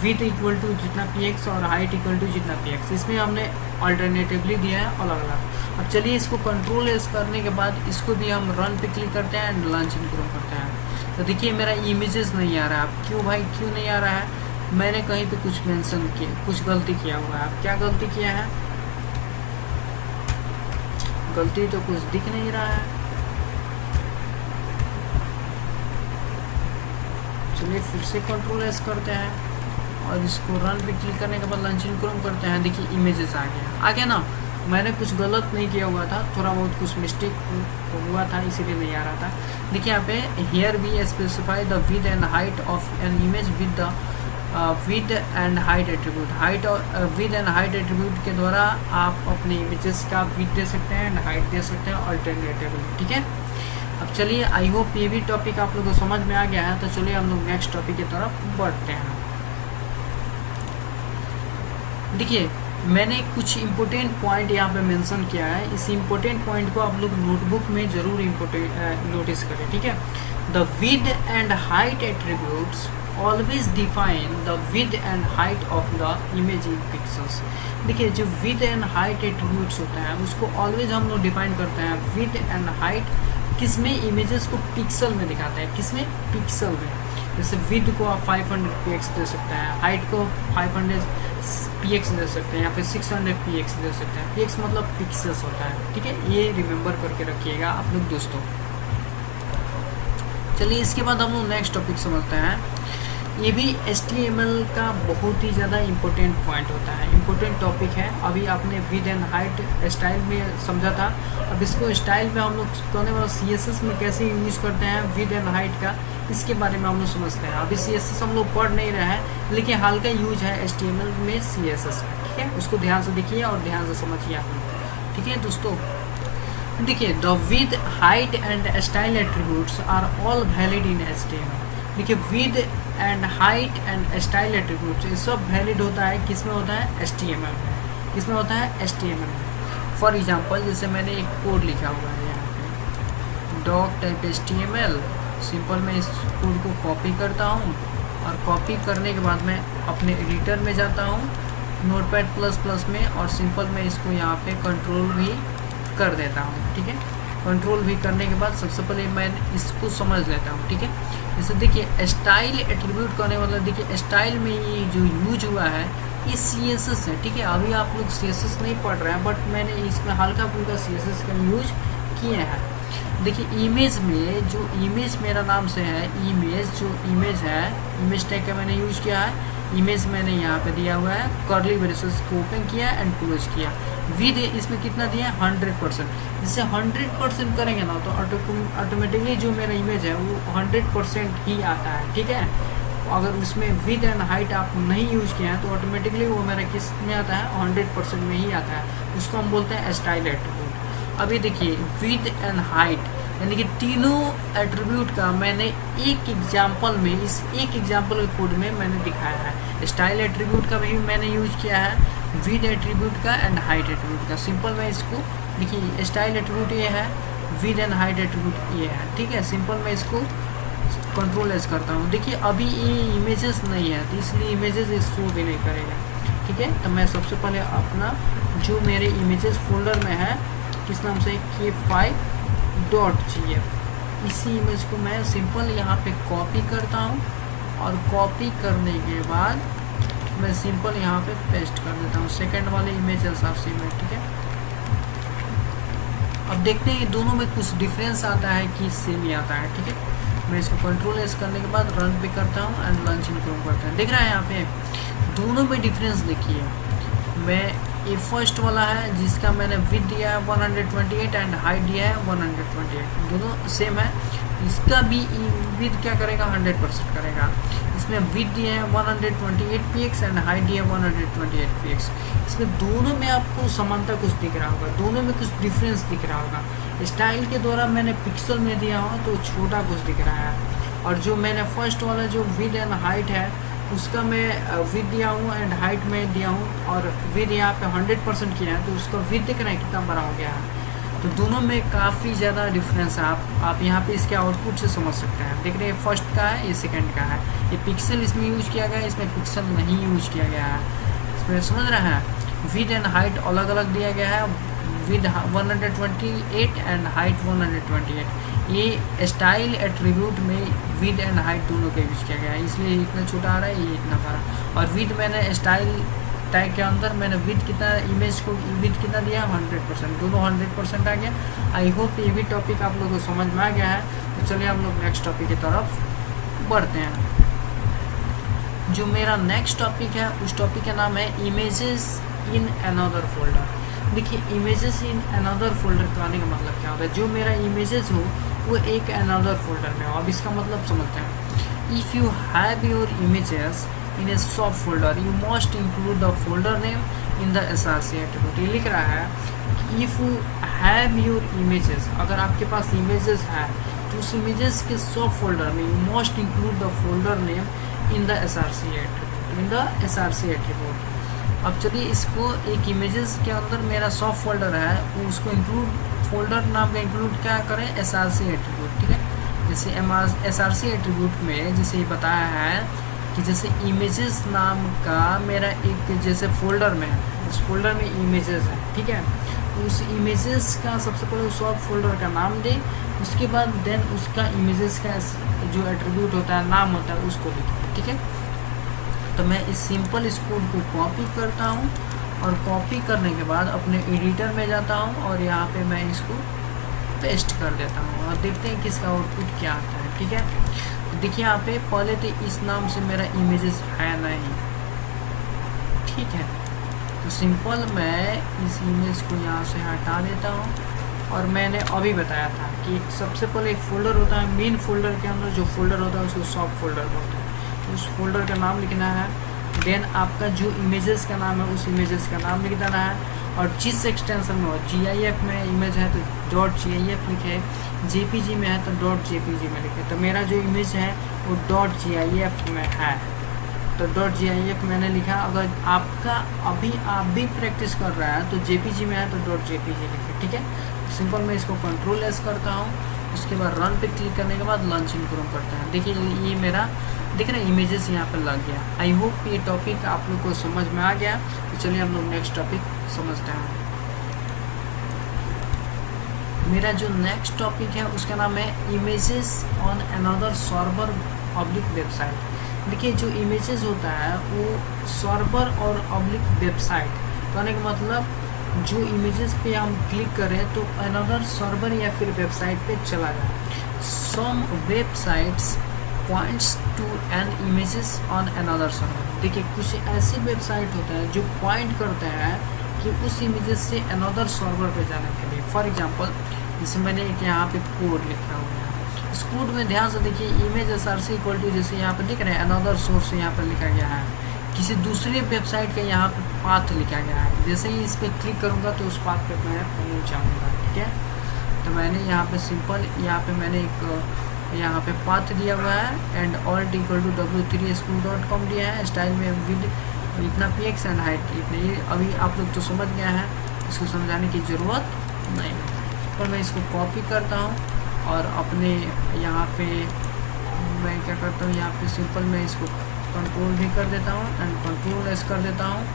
विड्थ इक्वल टू जितना px और हाइट इक्वल टू जितना px, इसमें हमने अल्टरनेटिवली दिया है अलग अलग। अब चलिए इसको कंट्रोल एस करने के बाद इसको भी हम रन पे क्लिक करते हैं एंड लॉन्च इन क्रोम करते हैं। तो देखिए मेरा इमेजेस नहीं आ रहा है, अब क्यों भाई क्यों नहीं आ रहा है, मैंने कहीं पे कुछ मेंशन किया, कुछ गलती किया हुआ है। अब क्या गलती किया है, गलती तो कुछ दिख नहीं रहा है। चलिए फिर से कंट्रोल एस करते हैं और इसको रन पे क्लिक करने के बाद लॉन्च इन क्रोम करते हैं। देखिए इमेजेस आ गया ना, मैंने कुछ गलत नहीं किया हुआ था, थोड़ा बहुत कुछ मिस्टेक हुआ था इसीलिए नहीं आ रहा था। देखिए यहाँ पे here we specify the width and height of an image with the width and height attribute. Height और विड्थ एंड हाइट एट्रीब्यूट के द्वारा आप अपने इमेजेस का विड्थ दे सकते हैं एंड हाइट दे सकते हैं अल्टरनेटिवली। ठीक है, अब चलिए आई होप ये भी टॉपिक आप लोगों को समझ में आ गया है। तो चलिए हम लोग नेक्स्ट टॉपिक की तरफ बढ़ते हैं। देखिए मैंने कुछ इम्पोर्टेंट पॉइंट यहाँ पे मेंशन किया है, इस इम्पोर्टेंट पॉइंट को आप लोग नोटबुक में ज़रूर नोटिस करें, ठीक है। The width and height attributes always define the width and height of the image in pixels. देखिए जो विद एंड हाइट एट्रीब्यूट्स होता है उसको ऑलवेज हम लोग डिफाइन करते हैं विद एंड हाइट किस में, इमेजेस को पिक्सल में दिखाते हैं, किस में, पिक्सल में। जैसे विद को आप 500 px दे सकते हैं, हाइट को 500 px दे सकते हैं, या फिर 600 px दे सकते हैं। px मतलब पिक्सल्स होता है, ठीक है, ये रिमेंबर करके रखिएगा आप लोग दोस्तों। चलिए इसके बाद हम लोग नेक्स्ट टॉपिक समझते हैं। ये भी HTML का बहुत ही ज़्यादा इम्पोर्टेंट पॉइंट होता है, इम्पोर्टेंट टॉपिक है। अभी आपने विड एंड हाइट स्टाइल में समझा था, अब इसको स्टाइल में हम लोग करने वाला CSS में कैसे यूज़ करते हैं विड एंड हाइट का, इसके बारे में हम लोग समझते हैं। अभी CSS हम लोग पढ़ नहीं रहे हैं, लेकिन हाल का यूज है HTML में CSS, ठीक है। उसको ध्यान से देखिए और ध्यान से समझिए आप लोग, ठीक है दोस्तों। देखिए the width height and style attributes are all valid in HTML। देखिए width and height and style attributes ये सब वैलिड होता है, किस में होता है, HTML में। किस में होता है, HTML में। फॉर एग्जांपल जैसे मैंने एक कोड लिखा हुआ है यहाँ पे डॉक टाइप HTML, सिंपल मैं इस कोड को कॉपी करता हूँ और कॉपी करने के बाद मैं अपने एडिटर में जाता हूँ Notepad++ में, और सिंपल मैं इसको यहाँ पे कंट्रोल भी कर देता हूँ, ठीक है। कंट्रोल भी करने के बाद सबसे पहले मैं इसको समझ लेता हूँ, ठीक है। जैसे देखिए स्टाइल एट्रीब्यूट करने मतलब देखिए स्टाइल में ये जो यूज हुआ है ये CSS है, ठीक है। अभी आप लोग CSS नहीं पढ़ रहे हैं, बट मैंने इसमें हल्का फुल्का CSS का यूज किए हैं। देखिए इमेज में जो इमेज मेरा नाम से है, इमेज जो इमेज है, इमेज टैग का मैंने यूज किया है। इमेज मैंने यहाँ पे दिया हुआ है, कर्ली ब्रेसेस को ओपन किया एंड क्लोज किया। विद इसमें कितना दिया है, 100%। जिससे 100% करेंगे ना तो ऑटोमेटिकली जो मेरा इमेज है वो 100% ही आता है, ठीक है। अगर उसमें विद एंड हाइट आप नहीं यूज किया है तो ऑटोमेटिकली वो मेरा किस में आता है, 100% में ही आता है। उसको हम बोलते हैं स्टाइल एट्रीब्यूट। अभी देखिए विद एंड हाइट यानी कि तीनों एट्रीब्यूट का मैंने एक एग्जाम्पल में, इस एक एग्जाम्पल के कोड में मैंने दिखाया है। स्टाइल एट्रीब्यूट का भी मैंने यूज किया है, विद एट्रीब्यूट का एंड हाइट एट्रीब्यूट का। सिंपल मैं इसको देखिए स्टाइल एट्रीब्यूट ये है, विद एंड हाइट एट्रीब्यूट ये है, ठीक है। सिंपल मैं इसको कंट्रोल एस करता हूँ। देखिए अभी ये इमेजेस नहीं है तो इसलिए इमेजेस शो भी नहीं करेगा, ठीक है। तो मैं सबसे पहले अपना जो मेरे इमेजेस फोल्डर में है किस नाम से, K5.gf, इसी इमेज को मैं सिंपल यहाँ पे कॉपी करता हूँ और कॉपी करने के बाद मैं सिंपल यहाँ पे पेस्ट कर देता हूँ सेकंड वाले इमेज SRC में, ठीक है। अब देखते हैं दोनों में कुछ डिफरेंस आता है कि सेम ही आता है, ठीक है। मैं इसको कंट्रोल एस करने के बाद रन पे करता हूँ एंड लॉन्च इन क्रोम करता हूँ। दिख रहा है यहाँ पे दोनों में डिफरेंस देखिए। मैं ये फर्स्ट वाला है जिसका मैंने विड दिया है 128 एंड हाइट दिया है 128, दोनों सेम है। इसका भी विद क्या करेगा, 100% करेगा। इसमें विड दिया है 128 px एंड हाइट दिया है 128 px। इसमें दोनों में आपको समानता कुछ दिख रहा होगा, दोनों में कुछ डिफरेंस दिख रहा होगा। स्टाइल के द्वारा मैंने पिक्सल में दिया हो तो छोटा कुछ दिख रहा है, और जो मैंने फर्स्ट वाला जो विड एंड हाइट है उसका मैं विद दिया हूँ एंड हाइट में दिया हूँ, और विद यहाँ पे 100% किया है तो उसका विद दिख रहा है कितना बड़ा हो गया है। तो दोनों में काफ़ी ज़्यादा डिफरेंस है। आप यहाँ पे इसके आउटपुट से समझ सकते हैं। देख रहे हैं फर्स्ट का है, ये सेकंड का है। ये पिक्सल इसमें यूज किया गया है, इसमें पिक्सल नहीं यूज किया गया है। इसमें समझ रहे हैं, विद एंड हाइट अलग अलग दिया गया है, विद 128 एंड हाइट 128। ये स्टाइल एट्रीब्यूट में विद एंड हाइट दोनों का यूज किया गया है, इसलिए इतना छोटा आ रहा है, ये इतना बड़ा। और विद मैंने स्टाइल टैग के अंदर मैंने विद कितना, इमेज को विद कितना दिया, 100%, दोनों 100% आ गया। आई होप ये भी टॉपिक आप लोगों को समझ में आ गया है। तो चलिए हम लोग नेक्स्ट टॉपिक की तरफ बढ़ते हैं। जो मेरा नेक्स्ट टॉपिक है उस टॉपिक का नाम है इमेजेस इन अनदर फोल्डर। देखिए इमेजेस इन अनदर फोल्डर कहने का मतलब क्या होता है, जो मेरा इमेजेस हो वो एक अनदर फोल्डर में हो। अब इसका मतलब समझते हैं। If you have your images in a sub folder you must include the folder name in the src attribute। ये लिख रहा है कि if you have your images, अगर आपके पास images है तो उस images के सब फोल्डर में you must include the folder name in the src attribute, in the src attribute। अब चलिए इसको एक इमेजेस के अंदर मेरा सॉफ्ट फोल्डर है, उसको इंक्लूड फोल्डर नाम का इंक्लूड क्या करें, SRC एट्रीब्यूट। ठीक है, जैसे SRC एट्रीब्यूट में जैसे ये बताया है कि जैसे इमेजेस नाम का मेरा एक जैसे फोल्डर में है, उस फोल्डर में इमेजेस है। ठीक है, उस इमेजेस का सबसे पहले सॉफ्ट फोल्डर का नाम दे, उसके बाद देन उसका इमेजेस का जो एट्रीब्यूट होता है, नाम होता है, उसको लिखें। ठीक है, तो मैं इस सिंपल इस कोड को कॉपी करता हूँ और कॉपी करने के बाद अपने एडिटर में जाता हूँ और यहाँ पे मैं इसको पेस्ट कर देता हूँ और देखते हैं कि इसका आउटपुट क्या आता है। ठीक है, देखिए यहाँ पे पहले तो इस नाम से मेरा इमेजेस है नहीं। ठीक है, तो सिंपल मैं इस इमेज को यहाँ से हटा देता हूँ और मैंने अभी बताया था कि सबसे पहले एक फ़ोल्डर होता है, मेन फोल्डर के अंदर जो फोल्डर होता है उसको सॉफ्ट फोल्डर बोलते हैं। उस फोल्डर का नाम लिखना है, देन आपका जो इमेजेस का नाम है उस इमेजेस का नाम लिख देना है और जिस एक्सटेंशन में हो, GIF में इमेज है तो .gif लिखे, JPG में है तो .jpg में लिखे। तो मेरा जो इमेज है वो .gif में है तो .gif मैंने लिखा। अगर आपका अभी आप भी प्रैक्टिस कर रहा है तो JPG में है तो .jpg लिखे। ठीक है, सिंपल मैं इसको Ctrl+S करता हूँ, उसके बाद रन पे क्लिक करने के बाद लॉन्च इन क्रोम करते हैं। देखिए ये मेरा दिख रहा है इमेजेस यहाँ पर लग गया। आई होप ये टॉपिक आप लोग को समझ में आ गया। तो चलिए हम लोग नेक्स्ट टॉपिक समझते हैं। मेरा जो नेक्स्ट टॉपिक है उसका नाम है images on another server oblique website. देखिए जो इमेजेस होता है वो सर्वर और ऑब्लिक वेबसाइट, कहने का मतलब जो इमेजेस पे हम क्लिक करें तो अनदर सर्वर या फिर वेबसाइट पे चला जाए। Some websites points to an images on another server. देखिए कुछ ऐसी वेबसाइट होते हैं जो पॉइंट करते हैं कि उस इमेजेस से अनदर सर्वर पे जाने के लिए। फॉर एग्जांपल जैसे मैंने एक यहाँ पे कोड लिखा हुआ है, इस कोड में ध्यान से देखिए इमेज SRC इक्वल टू जैसे यहाँ पे दिख रहे हैं अनदर सोर्स यहाँ पर लिखा गया है, किसी दूसरी वेबसाइट का यहाँ पे पाथ लिखा गया है। जैसे ही इस पर क्लिक करूँगा तो उस पाथ पे मैं पहुँच जाऊँगा। ठीक है, तो मैंने यहाँ पे सिंपल यहाँ पे मैंने एक यहाँ पे पाथ दिया हुआ है and alt equal to w3school.com दिया है, स्टाइल में विद इतना px एंड हाइट इतने। ये अभी आप लोग तो समझ गए हैं, इसको समझाने की ज़रूरत नहीं है। पर मैं इसको कॉपी करता हूँ और अपने यहाँ पे मैं क्या करता हूँ, यहाँ पे सिंपल मैं इसको कंट्रोल भी कर देता हूँ एंड Ctrl+S कर देता हूँ।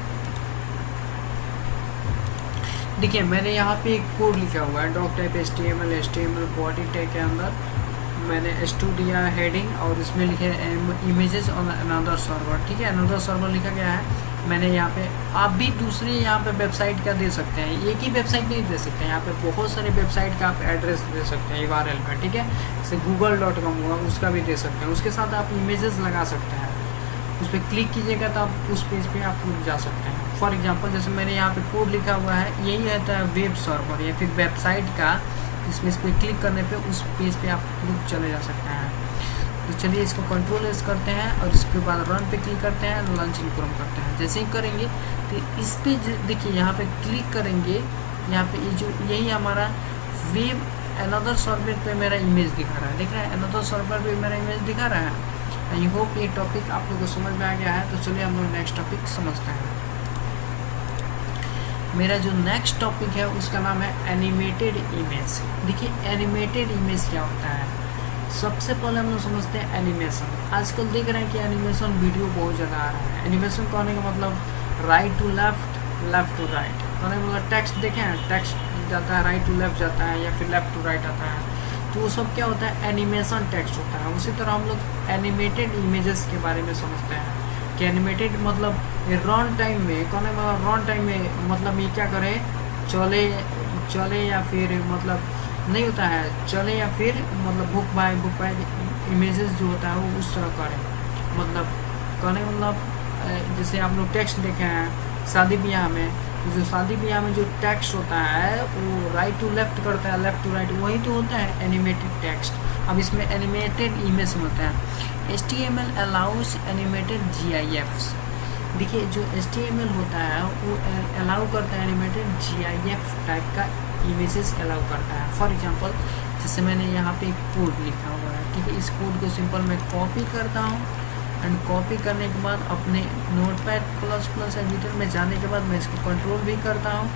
देखिए मैंने यहाँ पे एक कोड लिखा हुआ है doctype HTML body tag के अंदर मैंने S2 दिया हेडिंग और इसमें लिखे इमेजेस ऑन अनदर सर्वर। ठीक है, अनदर सर्वर लिखा गया है। मैंने यहाँ पे आप भी दूसरे यहाँ पे वेबसाइट का दे सकते हैं, एक ही वेबसाइट नहीं दे सकते हैं, यहाँ पे बहुत सारे वेबसाइट का आप एड्रेस दे सकते हैं URL में। ठीक है, जैसे google.com हुआ उसका भी दे सकते हैं, उसके साथ आप इमेजेस लगा सकते हैं। उस पर क्लिक कीजिएगा तो आप उस पेज पे आप लोग जा सकते हैं। फॉर एग्जांपल जैसे मैंने यहाँ पे कोड लिखा हुआ है, यही रहता है वेब सर्वर या फिर वेबसाइट का, इसमें इस पर क्लिक करने पे उस पेज पे आप लोग चले जा सकते हैं। तो चलिए इसको Ctrl+S करते हैं और इसके बाद रन पे क्लिक करते हैं, लॉन्च इन क्रोम करते हैं। जैसे ही करेंगे तो इस पे देखिए यहाँ पे क्लिक करेंगे, यहाँ पे ये जो यही हमारा वेब अनदर सर्वर पे मेरा इमेज दिखा रहा है, देख रहा है अनदर सर्वर पे मेरा इमेज दिखा रहा है। आई होप ये टॉपिक आप लोगों को समझ में आ गया है। तो चलिए हम लोग नेक्स्ट टॉपिक समझते हैं। मेरा जो नेक्स्ट टॉपिक है उसका नाम है एनिमेटेड इमेज। देखिए एनिमेटेड इमेज क्या होता है, सबसे पहले हम लोग समझते हैं एनिमेशन। आजकल देख रहे हैं कि एनिमेशन वीडियो बहुत ज़्यादा आ रहा है। एनिमेशन कहने का मतलब right to left, left to right, कहने का मतलब टेक्स्ट देखें हैं, टेक्स्ट जाता है राइट टू लेफ्ट जाता है या फिर लेफ्ट टू राइट आता है, तो वो सब क्या होता है एनिमेशन टेक्स्ट होता है। उसी तरह हम लोग एनिमेटेड इमेजेस के बारे में समझते हैं कि एनिमेटेड मतलब रन टाइम में, कहने का मतलब रन टाइम में मतलब ये क्या करे, चले या फिर मतलब नहीं होता है चले या फिर मतलब बुक बाय इमेजेस जो होता है वो उस तरह करें। मतलब कहने का मतलब जैसे आप लोग टेक्स्ट देखे हैं शादी ब्याह में, जो शादी ब्याह में जो टेक्स्ट होता है वो राइट टू लेफ्ट करता है, लेफ्ट टू राइट, वही तो होता है एनिमेटेड टेक्स्ट। अब इसमें एनिमेटेड इमेज होता है। HTML allows animated GIFs। देखिए जो HTML होता है वो अलाउ करता है एनिमेटेड GIF टाइप का इमेजेस अलाउ करता है। फॉर एग्जांपल जैसे मैंने यहाँ पे एक कोड लिखा हुआ है, ठीक है, इस कोड को सिंपल मैं कॉपी करता हूँ एंड कॉपी करने के बाद अपने नोटपैड प्लस प्लस एडिटर में जाने के बाद मैं इसको कंट्रोल भी करता हूँ,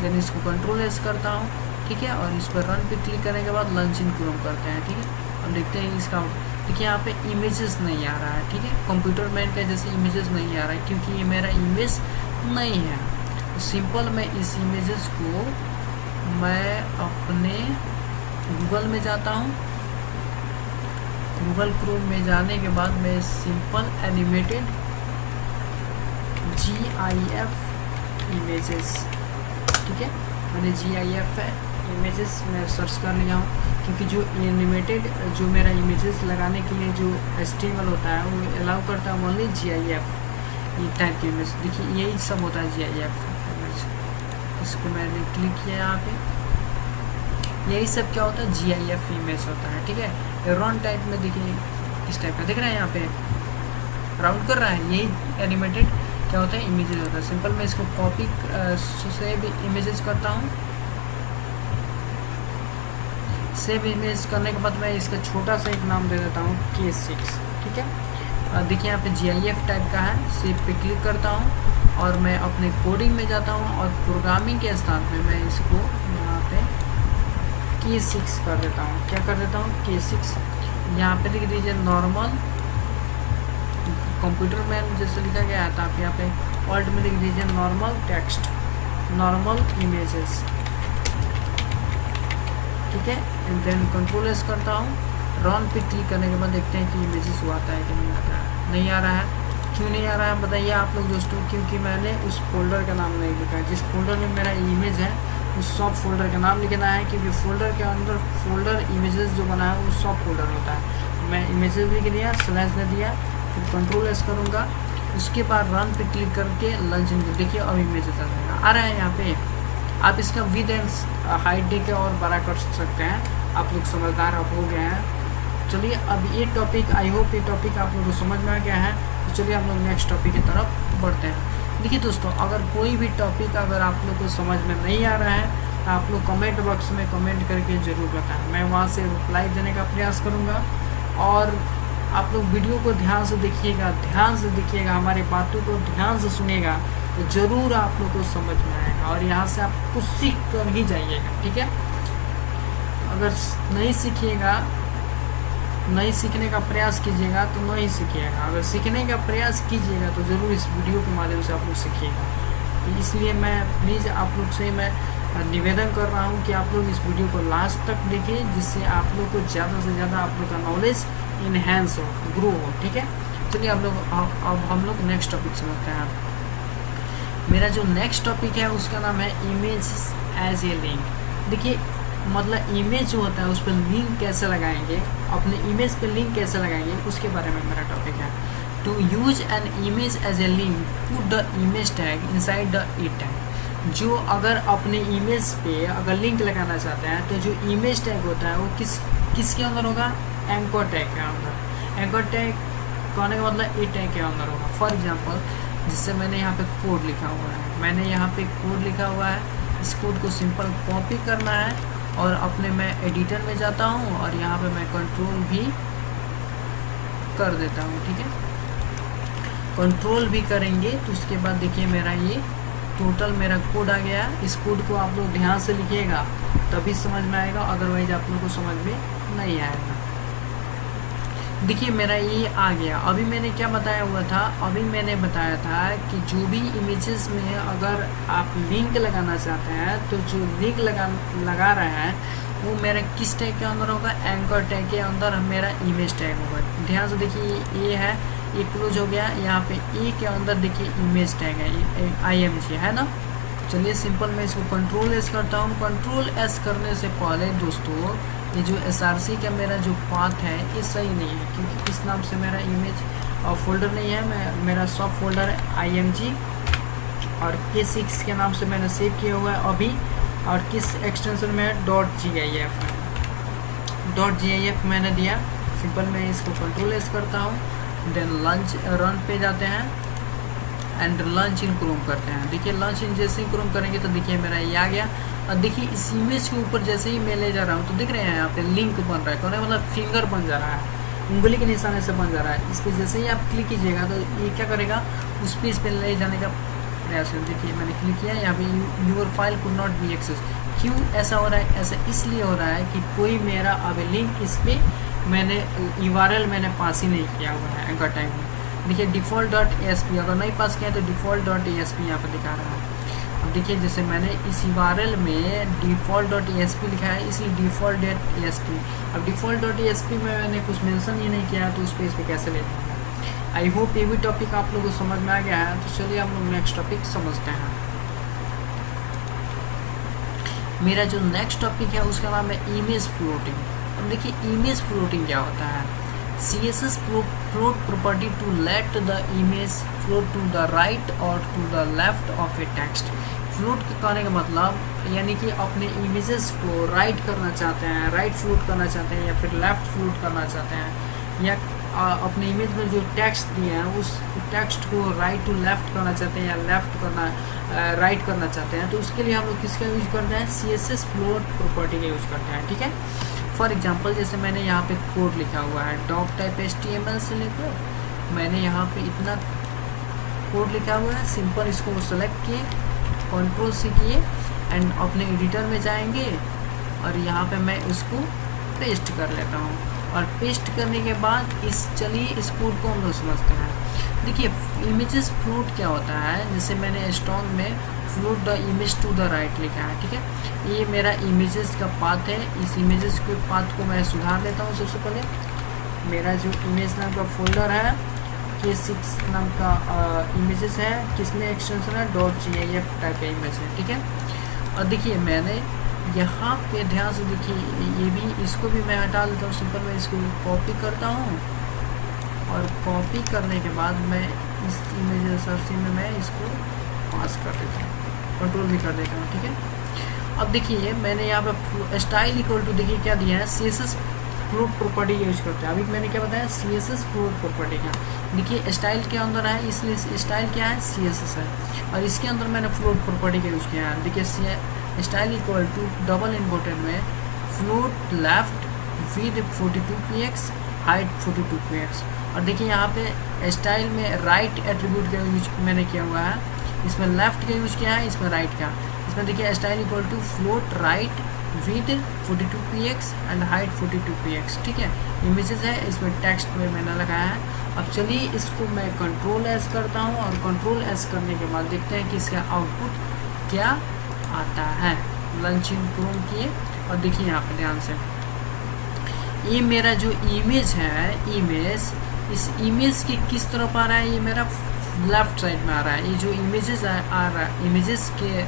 देन इसको कंट्रोल एस करता हूँ, ठीक है। और इस पर रन पे क्लिक करने के बाद लॉन्च इन क्रोम करते हैं, ठीक है। अब देखते हैं इसका, देखिए यहाँ पे इमेजेस नहीं आ रहा है, ठीक है। कंप्यूटर मैन का जैसे इमेजेस नहीं आ रहा है क्योंकि ये मेरा इमेज नहीं है। तो सिंपल मैं इस इमेजेस को मैं अपने गूगल में जाता हूँ, गूगल क्रोम में जाने के बाद मैं सिंपल एनिमेटेड GIF इमेजेस, ठीक है, मैंने GIF इमेजेस में सर्च कर लिया हूँ क्योंकि जो एनिमेटेड जो मेरा इमेजेस लगाने के लिए जो HTML होता है वो अलाउ करता है ओनली GIF ये टाइप की इमेज। देखिए यही सब होता है GIF इमेज, इसको मैंने क्लिक किया यहाँ पे, यही सब क्या होता है GIF इमेज होता है, ठीक है। राउंड टाइप में देखिए इस टाइप का दिख रहा है, यहाँ पे राउंड कर रहा है, यही एनिमेटेड क्या होता है इमेजेस होता है। सिंपल मैं इसको कॉपी से भी इमेजेस करता हूँ, सेव इमेज करने के बाद मैं इसका छोटा सा एक नाम दे देता हूँ K6, ठीक है। देखिए यहाँ पे GIF टाइप का है, सेव पे क्लिक करता हूँ और मैं अपने कोडिंग में जाता हूँ और प्रोग्रामिंग के स्थान पे मैं इसको यहाँ पे K6 कर देता हूँ। क्या कर देता हूँ K6, यहाँ पे लिख दीजिए नॉर्मल कंप्यूटर मैन जैसे लिखा गया है, तो आप यहाँ पे ऑल्ट में लिख दीजिए नॉर्मल टेक्स्ट, नॉर्मल इमेजेस, ठीक है। देन कंट्रोल एस करता हूँ, रन पे क्लिक करने के बाद देखते हैं कि इमेजेस वो आता है कि नहीं आता है। नहीं आ रहा है, क्यों नहीं आ रहा है बताइए आप लोग दोस्तों, क्योंकि मैंने उस फोल्डर का नाम नहीं लिखा है। जिस फोल्डर में मेरा इमेज है उस सब फोल्डर का नाम लिखना है, क्योंकि फोल्डर के अंदर फोल्डर इमेजेस जो बना है वो सब फोल्डर होता है। मैं इमेजेस लिख दिया, स्लैश दे दिया, फिर कंट्रोल एस करूँगा, उसके बाद रन पे क्लिक करके लॉन्च इन, देखिए अब इमेजेस आ रहा है यहाँ पे। आप इसका विद एंड हाइट दे के और बड़ा कर सकते हैं, आप लोग समझदार आप हो गए हैं। चलिए अब ये टॉपिक, आई होप ये टॉपिक आप लोगों को समझ में आ गया है। तो चलिए हम लोग नेक्स्ट टॉपिक की तरफ बढ़ते हैं। देखिए दोस्तों, अगर कोई भी टॉपिक अगर आप लोग को समझ में नहीं आ रहा है तो आप लोग कमेंट बॉक्स में कमेंट करके ज़रूर बताएं, मैं वहाँ से रिप्लाई देने का प्रयास करूँगा। और आप लोग वीडियो को ध्यान से देखिएगा, ध्यान से देखिएगा, हमारी बातों को ध्यान से सुनिएगा तो ज़रूर आप लोग को समझ में आएगा और यहाँ से आप कुछ सीख कर ही जाइएगा, ठीक है। अगर नहीं सीखिएगा, नहीं सीखने का प्रयास कीजिएगा तो नहीं सीखिएगा, अगर सीखने का प्रयास कीजिएगा तो ज़रूर इस वीडियो के माध्यम से आप लोग सीखिएगा। तो इसलिए मैं प्लीज़ आप लोग से मैं निवेदन कर रहा हूँ कि आप लोग इस वीडियो को लास्ट तक देखिए, जिससे आप लोग को ज़्यादा से ज़्यादा आप लोग का नॉलेज इन्हेंस हो, ग्रो हो, ठीक है। चलिए आप लोग अब हम लोग नेक्स्ट टॉपिक समझते हैं। मेरा जो नेक्स्ट टॉपिक है उसका नाम है इमेज एज ए लिंक। देखिए मतलब इमेज जो होता है उस पर लिंक कैसे लगाएंगे, अपने इमेज पे लिंक कैसे लगाएंगे, उसके बारे में मेरा टॉपिक है। To use an image as a link, put the image tag inside the E tag. जो अगर अपने इमेज पे अगर लिंक लगाना चाहते हैं तो जो इमेज टैग होता है वो किसके अंदर होगा, एंकर टैग के अंदर। एंकर टैग कहने का मतलब ई टैग के अंदर होगा। फॉर एग्जांपल जिससे मैंने यहाँ पे कोड लिखा हुआ है, मैंने यहाँ पे कोड लिखा हुआ है, इस कोड को सिंपल कॉपी करना है और अपने मैं एडिटर में जाता हूँ और यहाँ पे मैं कंट्रोल भी कर देता हूँ, ठीक है। कंट्रोल भी करेंगे तो उसके बाद देखिए मेरा ये टोटल मेरा कोड आ गया। इस कोड को आप लोग ध्यान से लिखिएगा तभी समझ में आएगा, अदरवाइज आप लोग को समझ में नहीं आएगा। देखिए मेरा ये आ गया। अभी मैंने क्या बताया हुआ था, अभी मैंने बताया था कि जो भी इमेजेस में अगर आप लिंक लगाना चाहते हैं तो जो लिंक लगा रहे हैं वो मेरा किस टैग के अंदर होगा, एंकर टैग के अंदर मेरा इमेज टैग होगा। ध्यान से देखिए ये है, ये क्लोज हो गया, यहाँ पे ए के अंदर देखिए इमेज टैग है, IMG है ना। चलिए सिंपल मैं इसको कंट्रोल एस करता हूँ। कंट्रोल एस करने से पहले दोस्तों ये जो SRC का मेरा जो पाथ है ये सही नहीं है, क्योंकि इस नाम से मेरा इमेज और फोल्डर नहीं है, मेरा सब फोल्डर है IMG और K6 के नाम से मैंने सेव किया हुआ है अभी। और किस एक्सटेंशन में है, .gif मैंने दिया। सिंपल मैं इसको कंट्रोल एस करता हूँ, देन लॉन्च रन पे जाते हैं एंड लॉन्च इन क्रोम करते हैं। देखिए लॉन्च इन जैसे ही क्रोम करेंगे तो देखिए मेरा ये आ गया। और देखिए इस इमेज के ऊपर जैसे ही मैं ले जा रहा हूँ तो दिख रहे हैं यहाँ पे लिंक बन रहा है, कहने मतलब फिंगर बन जा रहा है। उंगली के निशान से बन जा रहा है। इस पर जैसे ही आप क्लिक कीजिएगा तो ये क्या करेगा, उस पेज पे ले जाने का प्रयास करें। देखिए मैंने क्लिक किया, यहाँ पे your file could not be access. क्यों ऐसा हो रहा है? ऐसा इसलिए हो रहा है कि कोई मेरा अब लिंक इस पर मैंने URL मैंने पास ही नहीं किया हुआ है एंकर टाइम में। देखिए default.asp अगर नहीं पास किया तो default.asp यहाँ पर दिखा रहा है। अब देखिए जैसे मैंने इस URL में default.asp लिखा है, इसलिए default.asp। अब default.asp में मैंने कुछ मेंशन ही नहीं किया, तो उस पेज पे कैसे ले जाऊँगा? आई होप ये भी टॉपिक आप लोगों को समझ में आ गया है। तो चलिए हम लोग नेक्स्ट टॉपिक समझते हैं। मेरा जो नेक्स्ट टॉपिक है उसका नाम है इमेज फ्लोटिंग। अब देखिए इमेज फ्लोटिंग क्या होता है। CSS float property to let the image float to the right or to the left of a text। Float करने का मतलब यानी कि अपने इमेजेस को राइट करना चाहते हैं, राइट फ्लोट करना चाहते हैं, या फिर लेफ्ट फ्लोट करना चाहते हैं, या अपने इमेज में जो टेक्स्ट दिए हैं उस टेक्स्ट को राइट टू लेफ्ट करना चाहते हैं या लेफ्ट करना राइट करना चाहते हैं। तो उसके लिए हम लोग किसका यूज करते हैं? CSS फ्लोट प्रॉपर्टी का यूज करते हैं। ठीक है, फॉर एग्जांपल जैसे मैंने यहाँ पे कोड लिखा हुआ है डॉक टाइप HTML से लेकर मैंने यहाँ पे इतना कोड लिखा हुआ है। सिंपल इसको सेलेक्ट किए, Ctrl+C किए एंड अपने एडिटर में जाएंगे और यहाँ पे मैं इसको पेस्ट कर लेता हूँ। और पेस्ट करने के बाद चलिए इस कोड को हम लोग समझते हैं। देखिए इमेजेस फ्लोट क्या होता है, जैसे मैंने स्ट्रॉन्ग में float the image to the right लिखा है। ठीक है, ये मेरा इमेजेस का पाथ है। इस इमेजेस के पाथ को मैं सुधार लेता हूँ। सबसे पहले मेरा जो इमेज नाम का फोल्डर है K6 नाम का इमेजेस है, किसमें एक्सटेंशन है .gif टाइप का इमेज है। ठीक है, और देखिए मैंने यहाँ पे ध्यान से देखिए ये भी, इसको भी मैं हटा देता हूँ। सिंपल मैं इसको कॉपी करता हूँ और कॉपी करने के बाद मैं इस इमेज सर्च में मैं इसको पास कर देता हूँ, कंट्रोल भी कर देता हूँ। ठीक है, अब देखिए मैंने यहाँ पे स्टाइल इक्वल टू देखिए क्या दिया है, CSS फ्लोट प्रॉपर्टी यूज करते हैं। अभी मैंने क्या बताया, CSS फ्लोट प्रॉपर्टी का। देखिए स्टाइल के अंदर है, इसलिए स्टाइल क्या है, CSS है, और इसके अंदर मैंने फ्लोट प्रॉपर्टी का यूज किया है। देखिए style equal to double important में float left with 42px height 42px। और देखिए यहाँ पे स्टाइल में राइट एट्रीब्यूट का यूज मैंने किया हुआ है, इसमें लेफ्ट का यूज किया है, इसमें राइट का। इसमें देखिए style equal to float right width 42px and height 42px। ठीक है, इमेजेस है, इसमें टेक्स्ट में मैंने लगाया है। अब चलिए इसको मैं Ctrl+S करता हूँ और Ctrl+S करने के बाद देखते हैं कि इसका आउटपुट क्या आता है। लॉन्च इन क्रोम किए और देखिए यहाँ पर ध्यान से ये मेरा जो इमेज है, इमेज इस इमेज के किस तरफ आ रहा है, ये मेरा लेफ्ट साइड में आ रहा है। ये जो इमेजेस आ रहा है, इमेजेस के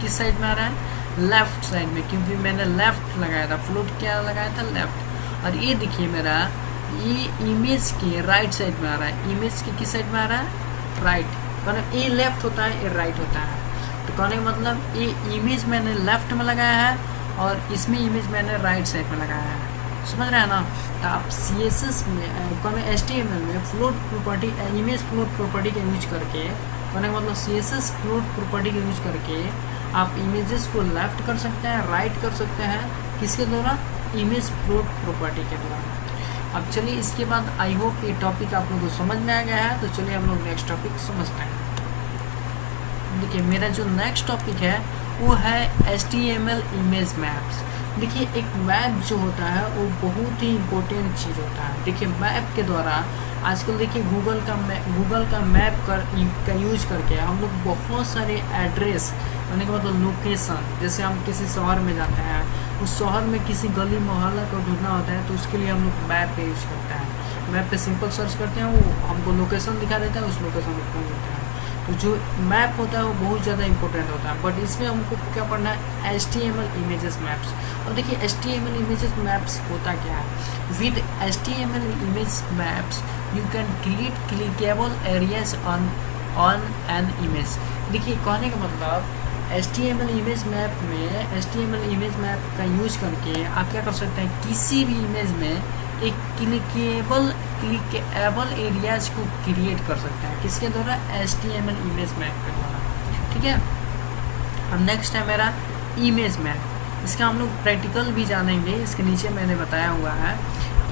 किस साइड में आ रहा है, लेफ्ट साइड में, क्योंकि मैंने लेफ्ट लगाया था, फ्लोट क्या लगाया था, लेफ्ट। और ये देखिए मेरा ये इमेज के राइट साइड में आ रहा है। इमेज के किस साइड में आ रहा है, राइट। मतलब ये लेफ्ट होता है, ये राइट होता है। तो कहने का मतलब ये इमेज मैंने लेफ्ट में लगाया है और इसमें इमेज मैंने राइट साइड में लगाया है। समझ रहे हैं ना? तो आप CSS में कहने HTML में float property, image float property का यूज करके, कहने का मतलब CSS फ्लोट प्रॉपर्टी का यूज करके आप इमेजेस को लेफ्ट कर सकते हैं, राइट कर सकते हैं। किसके द्वारा? इमेज फ्लोट प्रॉपर्टी के द्वारा। अब चलिए इसके बाद आई होप ये टॉपिक आप लोगों को समझ में आ गया है। तो चलिए हम लोग नेक्स्ट टॉपिक समझते हैं। देखिए मेरा जो नेक्स्ट टॉपिक है वो है HTML इमेज मैप्स। देखिए एक मैप जो होता है वो बहुत ही इम्पोर्टेंट चीज़ होता है। देखिए मैप के द्वारा आजकल देखिए गूगल का मैप का यूज करके हम लोग बहुत सारे एड्रेस, यानी कि मतलब लोकेशन, जैसे हम किसी शहर में जाते हैं, उस शहर में किसी गली मोहल्ला को ढूंढना होता है तो उसके लिए हम लोग मैप का यूज करते हैं। मैप पे सिंपल सर्च करते हैं, वो हमको लोकेशन दिखा देता है, उस लोकेशन को पहुँच देता है। तो जो मैप होता है वो बहुत ज़्यादा इंपॉर्टेंट होता है। बट इसमें हमको क्या पढ़ना है, HTML इमेजेस मैप्स। अब देखिए HTML इमेजेस मैप्स होता क्या है। With HTML image maps you can create clickable areas on an image. देखिए कहने का मतलब HTML इमेज मैप में, HTML इमेज मैप का यूज करके आप क्या कर सकते हैं, किसी भी इमेज में एक क्लिकेबल एरियाज को क्रिएट कर सकते हैं। किसके द्वारा? HTML इमेज मैप के द्वारा। ठीक है, अब नेक्स्ट है मेरा इमेज मैप। इसका हम लोग प्रैक्टिकल भी जानेंगे। इसके नीचे मैंने बताया हुआ है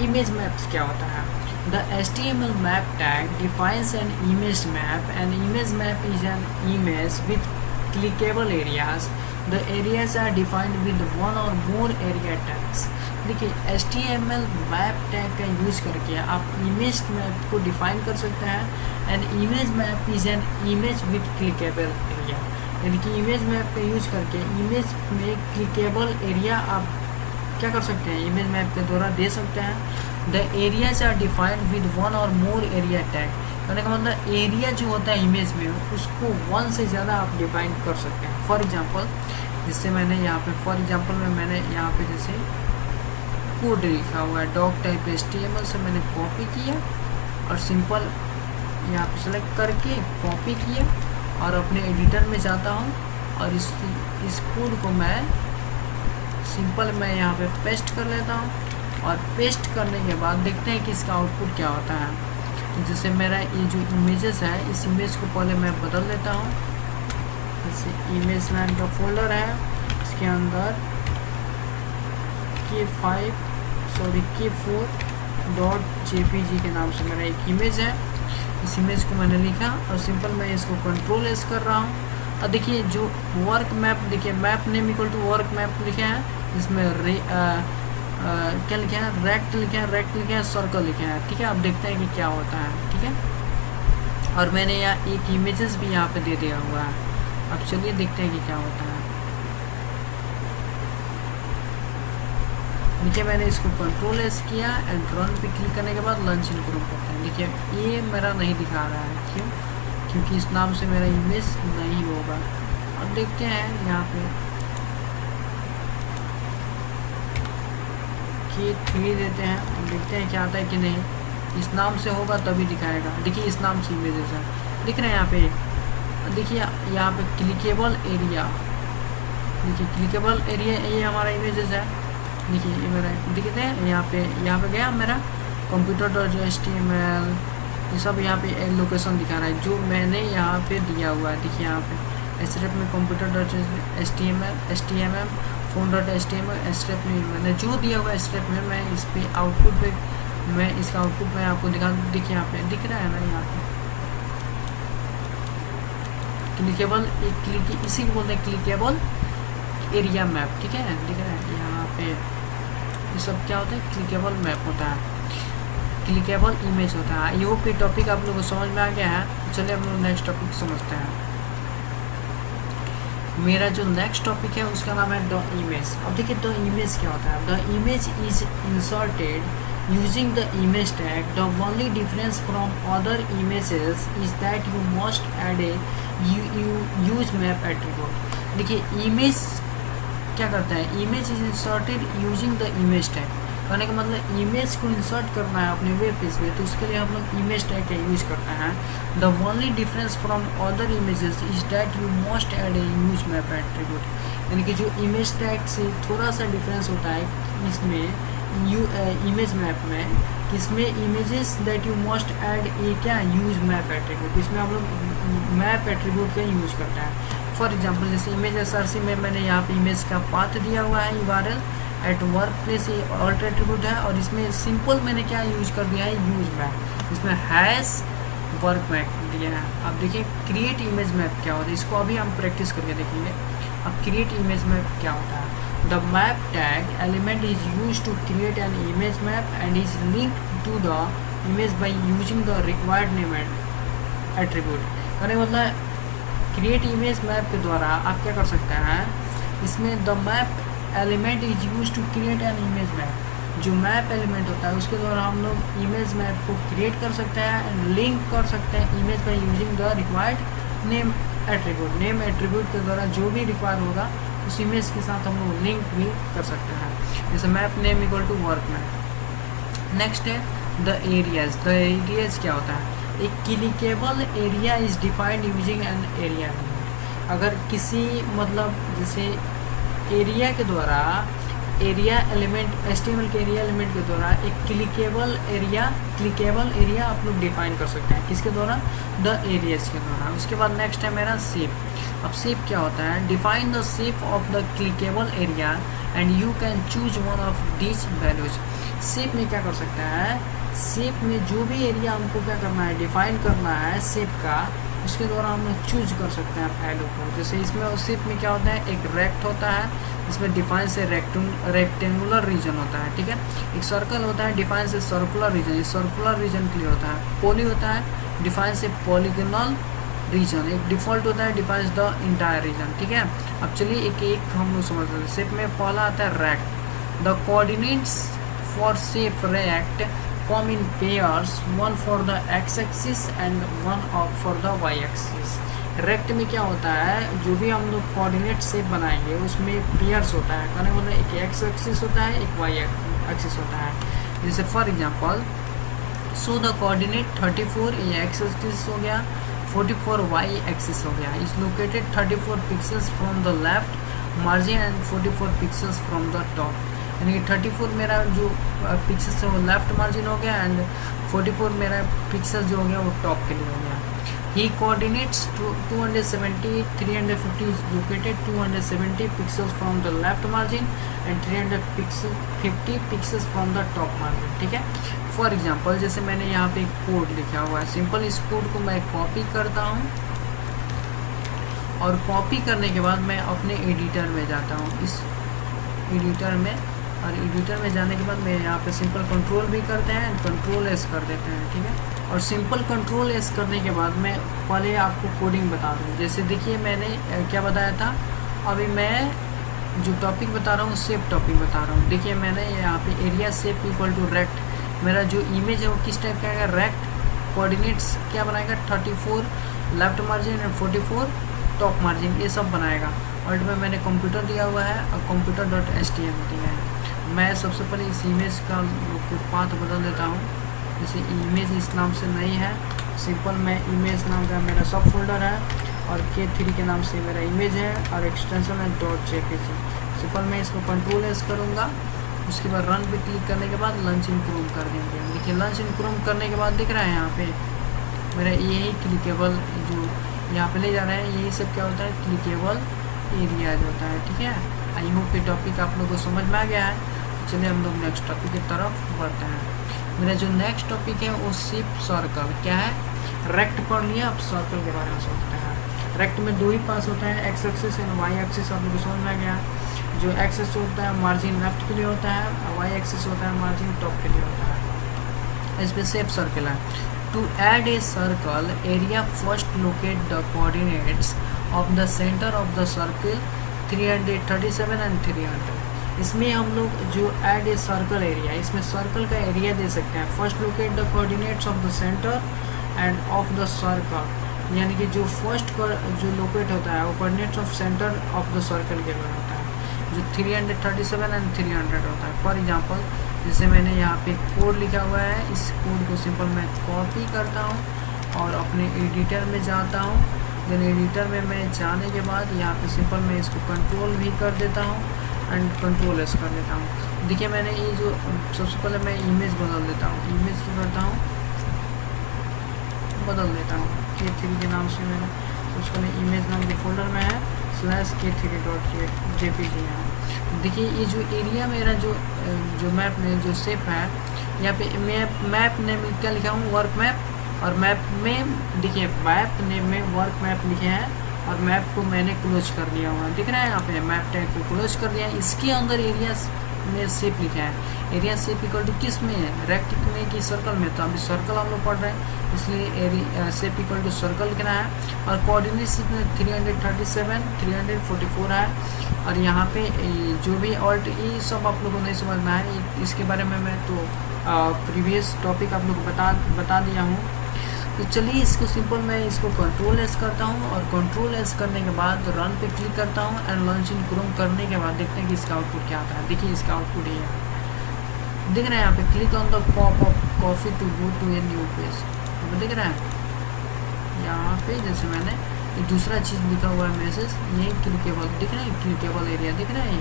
इमेज मैप्स क्या होता है? The HTML map tag defines an image map. An image map is an image with clickable areas. The areas are defined with one or more area tags. देखिए HTML मैप टैग का use करके आप image map को define कर सकते हैं। N image map is an image with clickable area, यानी कि इमेज मैप का यूज़ करके इमेज में क्लिकेबल एरिया आप क्या कर सकते हैं, इमेज मैप के द्वारा दे सकते हैं। The areas are defined with one or more area tag, कहने का मतलब एरिया जो होता है इमेज में उसको वन से ज़्यादा आप डिफाइन कर सकते हैं। फॉर एग्जांपल जिससे मैंने यहाँ पे फॉर एग्जांपल में मैंने यहाँ पे जैसे कोड लिखा हुआ है डॉक टाइप HTML से मैंने कॉपी किया और सिंपल यहाँ पे सेलेक्ट करके कॉपी किया और अपने एडिटर में जाता हूँ और इस कोड को मैं सिंपल मैं यहाँ पे पेस्ट कर लेता हूँ और पेस्ट करने के बाद देखते हैं कि इसका आउटपुट क्या होता है। तो जैसे मेरा ये जो इमेजेस है इस इमेज को पहले मैं बदल देता हूँ। जैसे इमेज नाम का फोल्डर है, इसके अंदर K4.jpg के नाम से मेरा एक इमेज है। इस इमेज को मैंने लिखा और सिंपल मैं इसको कंट्रोल एस कर रहा हूँ। और देखिए जो वर्क मैप, देखिए map name equal to work map लिखे हैं, इसमें क्या लिखे हैं, रेक्ट लिखे हैं, रेक्ट लिखे हैं, सर्कल लिखे हैं। ठीक है, अब देखते हैं कि क्या होता है। ठीक है, और मैंने यहाँ एक इमेजेस भी यहाँ पे दे दिया हुआ है। अब चलिए देखते हैं कि क्या होता है। देखिए मैंने इसको कंट्रोल एस किया एंड रन पे क्लिक करने के बाद लॉन्च इन ग्रुप करते हैं। देखिए ये मेरा नहीं दिखा रहा है, क्यों? क्योंकि इस नाम से मेरा इमेज नहीं होगा। अब देखते हैं यहाँ पे K3 देते हैं, देखते हैं क्या आता है कि नहीं। इस नाम से होगा तभी दिखाएगा। देखिए इस नाम से इमेजेस है, दिख रहे हैं यहाँ पे। देखिए यहाँ पे क्लिकेबल एरिया, देखिए क्लिकेबल एरिया ये हमारा इमेजेस है। देखिए ये मेरा दिखते हैं यहाँ पे गया मेरा computer.html, ये सब यहाँ पे लोकेशन दिखा रहा है जो मैंने यहाँ पे दिया हुआ है। देखिए यहाँ पे एसरेप में computer.html phone.html एसरेप में मैंने जो दिया हुआ है एसरेप में मैं इस पे आउटपुट पे मैं इसका आउटपुट में आपको दिखा। देखिए यहाँ पे दिख रहा है ना, यहाँ पे क्लिकेबल इसी को बोलते हैं क्लिकेबल एरिया मैप। ठीक है, दिख रहा है यहाँ पे ये सब क्या होता है, क्लिकेबल मैप होता है, क्लिकेबल इमेज होता है। आई होप ये टॉपिक आप लोगों को समझ में आ गया है। तो चलिए हम लोग नेक्स्ट टॉपिक समझते हैं। मेरा जो नेक्स्ट टॉपिक है उसका नाम है द इमेज। अब देखिए द इमेज क्या होता है। The image is inserted using the image tag. The only difference from other images is that you must add a use map attribute. देखिए इमेज क्या करता है, image is inserted using the image tag, कहने का मतलब image को insert करना है अपने वेब पेज पे, तो उसके लिए हम लोग इमेज टैग का यूज़ करते हैं। The only difference from other images is that you must add a use map attribute, यानी कि जो इमेज टैग से थोड़ा सा डिफरेंस होता है इसमें इमेज मैप में, इसमें images that you must add a क्या यूज मैप एट्रीब्यूट, इसमें हम लोग मैप एट्रीब्यूट का यूज़ करते हैं। फॉर एग्जांपल जैसे इमेज एसआरसी में मैंने यहाँ पे इमेज का पाथ दिया हुआ है URL एट वर्क प्लेस, ये ऑल्ट एट्रीब्यूट है और इसमें सिंपल मैंने क्या यूज कर दिया है, यूज मैप, इसमें हैश वर्क मैप दिया है। अब देखिए क्रिएट इमेज मैप क्या होता है, इसको अभी हम प्रैक्टिस करके देखेंगे। अब क्रिएट इमेज मैप क्या होता है। The map tag element is use to create an image map and is link to the image by using the required name attribute, यानी मतलब क्रिएट इमेज मैप के द्वारा आप क्या कर सकते हैं, इसमें the map element is use to create an image map, जो मैप एलिमेंट होता है उसके द्वारा हम लोग इमेज मैप को क्रिएट कर सकते हैं एंड लिंक कर सकते हैं image by using the required name attribute. Name attribute के द्वारा जो भी रिक्वायर होगा उस इमेज के साथ हम लोग लिंक भी कर सकते हैं, जैसे map name equal to work map. Next है द एरियाज। द एरियाज क्या होता है, एक clickable area is defined using an area. अगर किसी मतलब जैसे एरिया के द्वारा एरिया एलिमेंट HTML के एरिया एलिमेंट के द्वारा एक क्लिकेबल एरिया आप लोग डिफाइन कर सकते हैं, किसके द्वारा, द एरियाज के द्वारा। उसके बाद नेक्स्ट है मेरा शेप। अब शेप क्या होता है, define the shape of the clickable area and you can choose one of this values. Shape में क्या कर सकते हैं, शेप में जो भी एरिया हमको क्या करना है, डिफाइन करना है शेप का, उसके द्वारा हम लोग चूज कर सकते हैं वैल्यू को। जैसे इसमें शेप में क्या होता है, एक रेक्ट होता है, इसमें डिफाइन से रेक्टेंगुलर रीजन होता है, ठीक है। एक सर्कल होता है, डिफाइन से सर्कुलर रीजन, ये सर्कुलर रीजन के लिए होता है। पॉली होता है, डिफाइन से पॉलीगोनल रीजन। एक डिफॉल्ट होता है, डिफाइंस द इंटायर रीजन, ठीक है। अब चलिए एक एक हम लोग समझ लेते हैं। शेप में पहला आता है rect. The coordinates for shape rect come in pairs, one for the x axis and one for the y axis. Rect में क्या होता है, जो भी हम लोग कोऑर्डिनेट शेप बनाएंगे उसमें पेयर्स होता है, कहने मतलब एक एक्स एक्सिस होता है, एक वाई एक्सिस होता है। जैसे for example, so the coordinate 34 ये एक्स एक्सिस हो गया, 44 वाई एक्सिस हो गया। Is located 34 pixels from the left margin and 44 pixels from the top. यानी कि 34 मेरा जो पिक्सेल्स है वो लेफ्ट मार्जिन हो गया एंड 44 मेरा पिक्सल जो हो गया वो टॉप के लिए हो गया। ही coordinates 270 350 is located 270 pixels from the left margin and 350 pixels from the top margin, ठीक है। फॉर एग्जांपल जैसे मैंने यहाँ पे एक कोड लिखा हुआ है, सिंपल इस कोड को मैं कॉपी करता हूँ और कॉपी करने के बाद मैं अपने एडिटर में जाता हूँ, इस एडिटर में, और एडिटर में जाने के बाद मैं यहाँ पे सिंपल कंट्रोल भी करते हैं एंड कंट्रोल एस कर देते हैं, ठीक है। और सिंपल कंट्रोल एस करने के बाद मैं पहले आपको कोडिंग बता दूँ। जैसे देखिए मैंने क्या बताया था, अभी मैं जो टॉपिक बता रहा हूँ शेप टॉपिक बता रहा हूँ। देखिए मैंने यहाँ पे area shape equal to rect, मेरा जो इमेज है वो किस टाइप का है, रेक्ट। कोऑर्डिनेट्स क्या बनाएगा, 34 left margin and 44 top margin, ये सब बनाएगा। और में मैंने कंप्यूटर दिया हुआ है और computer.html दिया है। मैं सबसे पहले इस इमेज का पाथ बदल देता हूँ। जैसे इमेज इस नाम से नहीं है, सिंपल मैं इमेज नाम का मेरा सब फोल्डर है और K3 के नाम से मेरा इमेज है और एक्सटेंशन है .jpg। सिंपल मैं इसको कंट्रोल एस करूँगा, उसके बाद रन पे क्लिक करने के बाद लंच इन क्रोम कर देंगे। देखिए लंच इन क्रोम करने के बाद दिख रहा है यहाँ पे मेरा यही क्लिकेबल जो यहाँ पे ले जा रहा है, यही सब क्या होता है, क्लिकेबल एरिया जो होता है, ठीक है। आई होप ये टॉपिक आप लोगों को समझ में आ गया है। चलिए हम लोग नेक्स्ट टॉपिक की तरफ बढ़ते हैं। मेरा जो नेक्स्ट टॉपिक है वो शेप सर्कल क्या है, रेक्ट पढ़ लिया, अब सर्कल के बारे में सोचते हैं। रेक्ट में दो ही पास होता है, x axis and y axis, आप लोग को समझ में आ गया। जो एक्सिस होता है मार्जिन लेफ्ट के लिए होता है और वाई एक्सिस होता है मार्जिन टॉप के लिए होता है। इसमें शेप सर्कल है। To add a circle area first locate the coordinates of the centre of the circle 337 and 300। इसमें हम लोग जो ऐड ए सर्कल एरिया, इसमें सर्कल का एरिया दे सकते हैं। First locate the coordinates of the centre and of the circle, यानी कि जो फर्स्ट जो लोकेट होता है वो coordinates of centre of the circle के लिए होता है, जो 337 एंड 300 होता है। फॉर एग्जांपल जैसे मैंने यहाँ पे कोड लिखा हुआ है, इस कोड को सिंपल मैं कॉपी करता हूँ और अपने एडिटर में जाता हूँ। देन एडिटर में मैं जाने के बाद यहाँ पे सिंपल मैं इसको कंट्रोल भी कर देता हूँ एंड कंट्रोल एस कर देता हूँ। देखिए मैंने ये जो सबसे पहले मैं इमेज बदल देता हूँ, इमेज क्या करता हूँ, बदल देता हूँ K3 के नाम से। मैंने सबसे पहले इमेज नाम के फोल्डर में है /K3.jpg है। देखिए ये जो एरिया मेरा जो मैप में जो शेप है, यहाँ पे मैप नेम क्या लिखा हूँ, वर्क मैप। और मैप में देखिए मैप नेम में वर्क मैप लिखे हैं और मैप को मैंने क्लोज कर दिया हुआ है, दिख रहा है यहाँ पे मैप टैग को क्लोज कर दिया है। इसके अंदर एरिया में शेप लिखा है। एरिया शेप इक्वल टू किस में है, रेक्ट में कि सर्कल में, तो अभी सर्कल हम लोग पढ़ रहे हैं इसलिए area shape equal to circle लिखना है। और कोऑर्डिनेट्स में 337 344 है। और यहाँ पे जो भी ऑल्ट ये सब आप लोगों को नहीं समझना है, इसके बारे में मैं तो प्रीवियस टॉपिक आप लोग को बता दिया हूँ। तो चलिए इसको सिंपल मैं इसको कंट्रोल एस करता हूँ और कंट्रोल एस करने के बाद रन पे क्लिक करता हूँ एंड लॉन्च इन क्रोम करने के बाद देखते हैं कि इसका आउटपुट क्या आता है। देखिए इसका आउटपुट ये है, दिख रहा है यहाँ पे, click on the pop of coffee to go to a new page. तो दिख रहा है यहाँ पे, जैसे मैंने एक दूसरा चीज़ लिखा हुआ है मैसेज, यही क्लिकेबल दिख रहा है, क्लिकेबल एरिया दिख रहा है।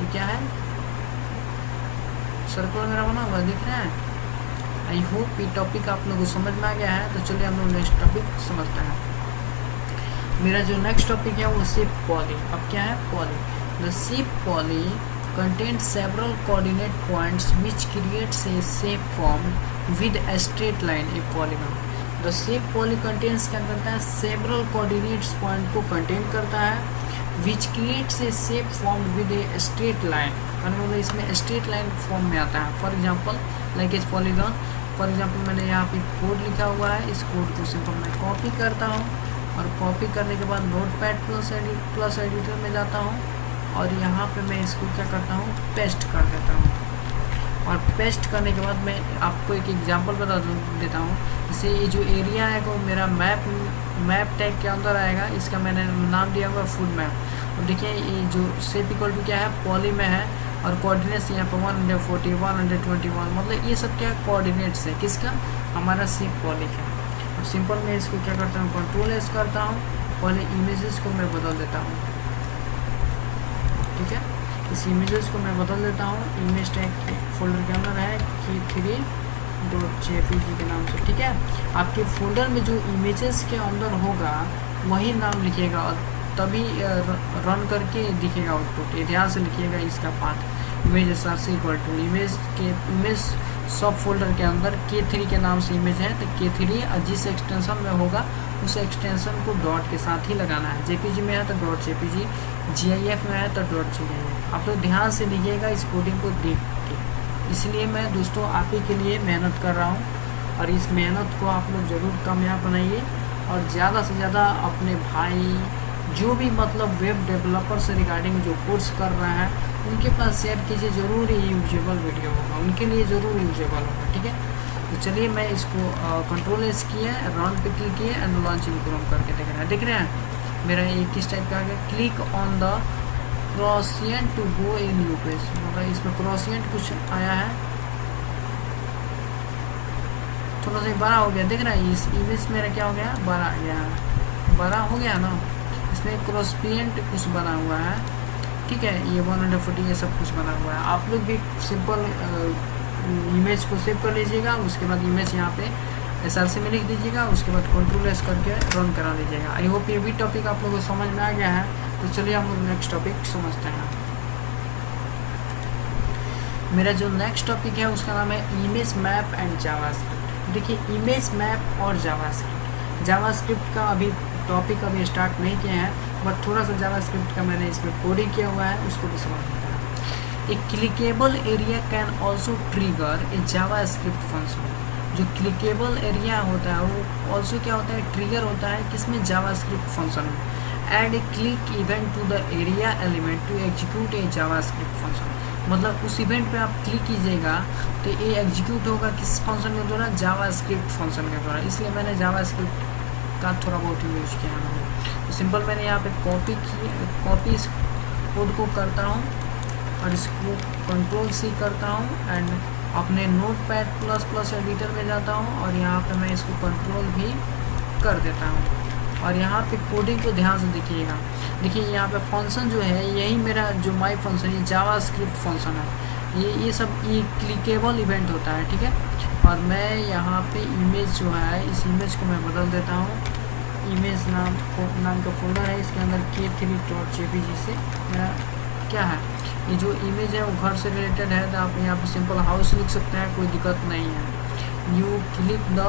ये क्या है, सर्कल मेरा बना हुआ दिख रहा है। आई होप ये टॉपिक आप लोगों को समझ में आ गया है। तो चलिए हम लोग नेक्स्ट टॉपिक समझते हैं। मेरा जो नेक्स्ट टॉपिक है वो शेप पॉली। अब क्या है, poly. The shape poly contains several coordinate points which creates a shape form with a straight line, a polygon. The shape poly contains क्या करता है, several coordinates point को contain करता है which creates a shape form with a straight line. मतलब इसमें straight line form में आता है. For example like a polygon. For example मैंने यहाँ पे कोड लिखा हुआ है, इस कोड को सिंपल मैं कॉपी करता हूँ और कॉपी करने के बाद नोटपैड प्लस एडिटर में जाता हूँ और यहाँ पे मैं इसको क्या करता हूँ, पेस्ट कर देता हूँ। और पेस्ट करने के बाद मैं आपको एक एग्जांपल बता देता हूँ। जैसे ये जो एरिया है वो मेरा मैप टैग के अंदर आएगा, इसका मैंने नाम दिया हुआ फुल मैप। और देखिए ये जो शेप इक्वल टू क्या है, पॉली में है और कोऑर्डिनेट्स यहाँ पर 140 121, मतलब ये सब क्या कोऑर्डिनेट्स है, किसका, हमारा शेप पॉली का। और सिंपल मैं इसको क्या करता हूँ, कंट्रोल एस करता हूँ, पहले इमेजेस को मैं बदल देता हूँ। ठीक है, इस इमेजेस को मैं बदल देता हूँ। इमेज टैग फोल्डर के अंदर है k3.jpg के नाम से। ठीक है, आपके फोल्डर में जो इमेजेस के अंदर होगा वही नाम लिखिएगा और तभी रन करके दिखेगा आउटपुट। ये ध्यान से लिखिएगा इसका path. Image SRC equal to image sub folder के अंदर K3 के नाम से इमेज है, तो K3 जिस एक्सटेंशन में होगा उस एक्सटेंशन को डॉट के साथ ही लगाना है। JPG में है तो .jpg, GIF में है तो .gif। आप लोग ध्यान से लिखिएगा इस कोडिंग को देख के। इसलिए मैं दोस्तों आप ही के लिए मेहनत कर रहा हूँ और इस मेहनत को आप लोग ज़रूर कामयाब बनाइए और ज़्यादा से ज़्यादा अपने भाई जो भी मतलब वेब डेवलपर से रिगार्डिंग जो कोर्स कर रहा है उनके पास शेयर कीजिए, ज़रूर ये यूजेबल वीडियो होगा, उनके लिए ज़रूर यूजेबल होगा। ठीक है, तो चलिए मैं इसको कंट्रोल एस किया, रन पे क्लिक किए एंड लॉन्च इन क्रोम करके देख रहे हैं मेरा ये किस टाइप का आ गया। Click on the cross icon to go a new page, मतलब इसमें क्रॉसियन कुछ आया है, थोड़ा सा बड़ा हो गया, देख रहा है। इस इमेज मेरा क्या हो गया, बड़ा आ गया, बड़ा हो गया ना। इसमें क्रॉसपियंट कुछ बना हुआ है। ठीक है, ये 140 ये सब कुछ बना हुआ है। आप लोग भी सिंपल इमेज को सेव कर लीजिएगा, उसके बाद इमेज यहाँ पे SRC में लिख दीजिएगा, उसके बाद कंट्रोल एस करके रन करा लीजिएगा। आई होप ये भी टॉपिक आप लोगों को समझ में आ गया है। तो चलिए हम लोग नेक्स्ट टॉपिक समझते हैं। मेरा जो नेक्स्ट टॉपिक है उसका नाम है इमेज मैप एंड जावास्क्रिप्ट। देखिए इमेज मैप और जावास्क्रिप्ट का अभी टॉपिक अभी स्टार्ट नहीं किया है, बट थोड़ा सा जावास्क्रिप्ट का मैंने इसमें कोडिंग किया हुआ है, उसको भी समझ लेते हैं। A clickable area can also trigger a JavaScript function. जो क्लिकेबल एरिया होता है वो ऑल्सो क्या होता है, ट्रिगर होता है किसमें, जावास्क्रिप्ट फंक्शन में। Add a click event to the area element to execute a JavaScript function. मतलब उस इवेंट पे आप क्लिक कीजिएगा तो ये एग्जीक्यूट होगा किस फंक्शन के द्वारा, जावास्क्रिप्ट फंक्शन के द्वारा। इसलिए मैंने जावास्क्रिप्ट का थोड़ा बहुत यूज किया है। तो सिंपल मैंने यहाँ पे कॉपी इस कोड को करता हूँ और इसको कंट्रोल C करता हूँ एंड अपने नोटपैड++ एडिटर में जाता हूँ और यहाँ पे मैं इसको कंट्रोल भी कर देता हूँ। और यहाँ पे कोडिंग को ध्यान से देखिएगा। देखिए यहाँ पे फंक्शन जो है यही मेरा जो माई फंक्शन ये जावास्क्रिप्ट फंक्शन है। ये सब ये क्लिकेबल इवेंट होता है। ठीक है, और मैं यहाँ पे इमेज जो है इस इमेज को मैं बदल देता हूँ। इमेज नाम का फोल्डर है, इसके अंदर k3.jpg से मेरा क्या है, ये जो इमेज है वो घर से रिलेटेड है, तो आप यहाँ पे सिंपल हाउस लिख सकते हैं, कोई दिक्कत नहीं है। यू क्लिक द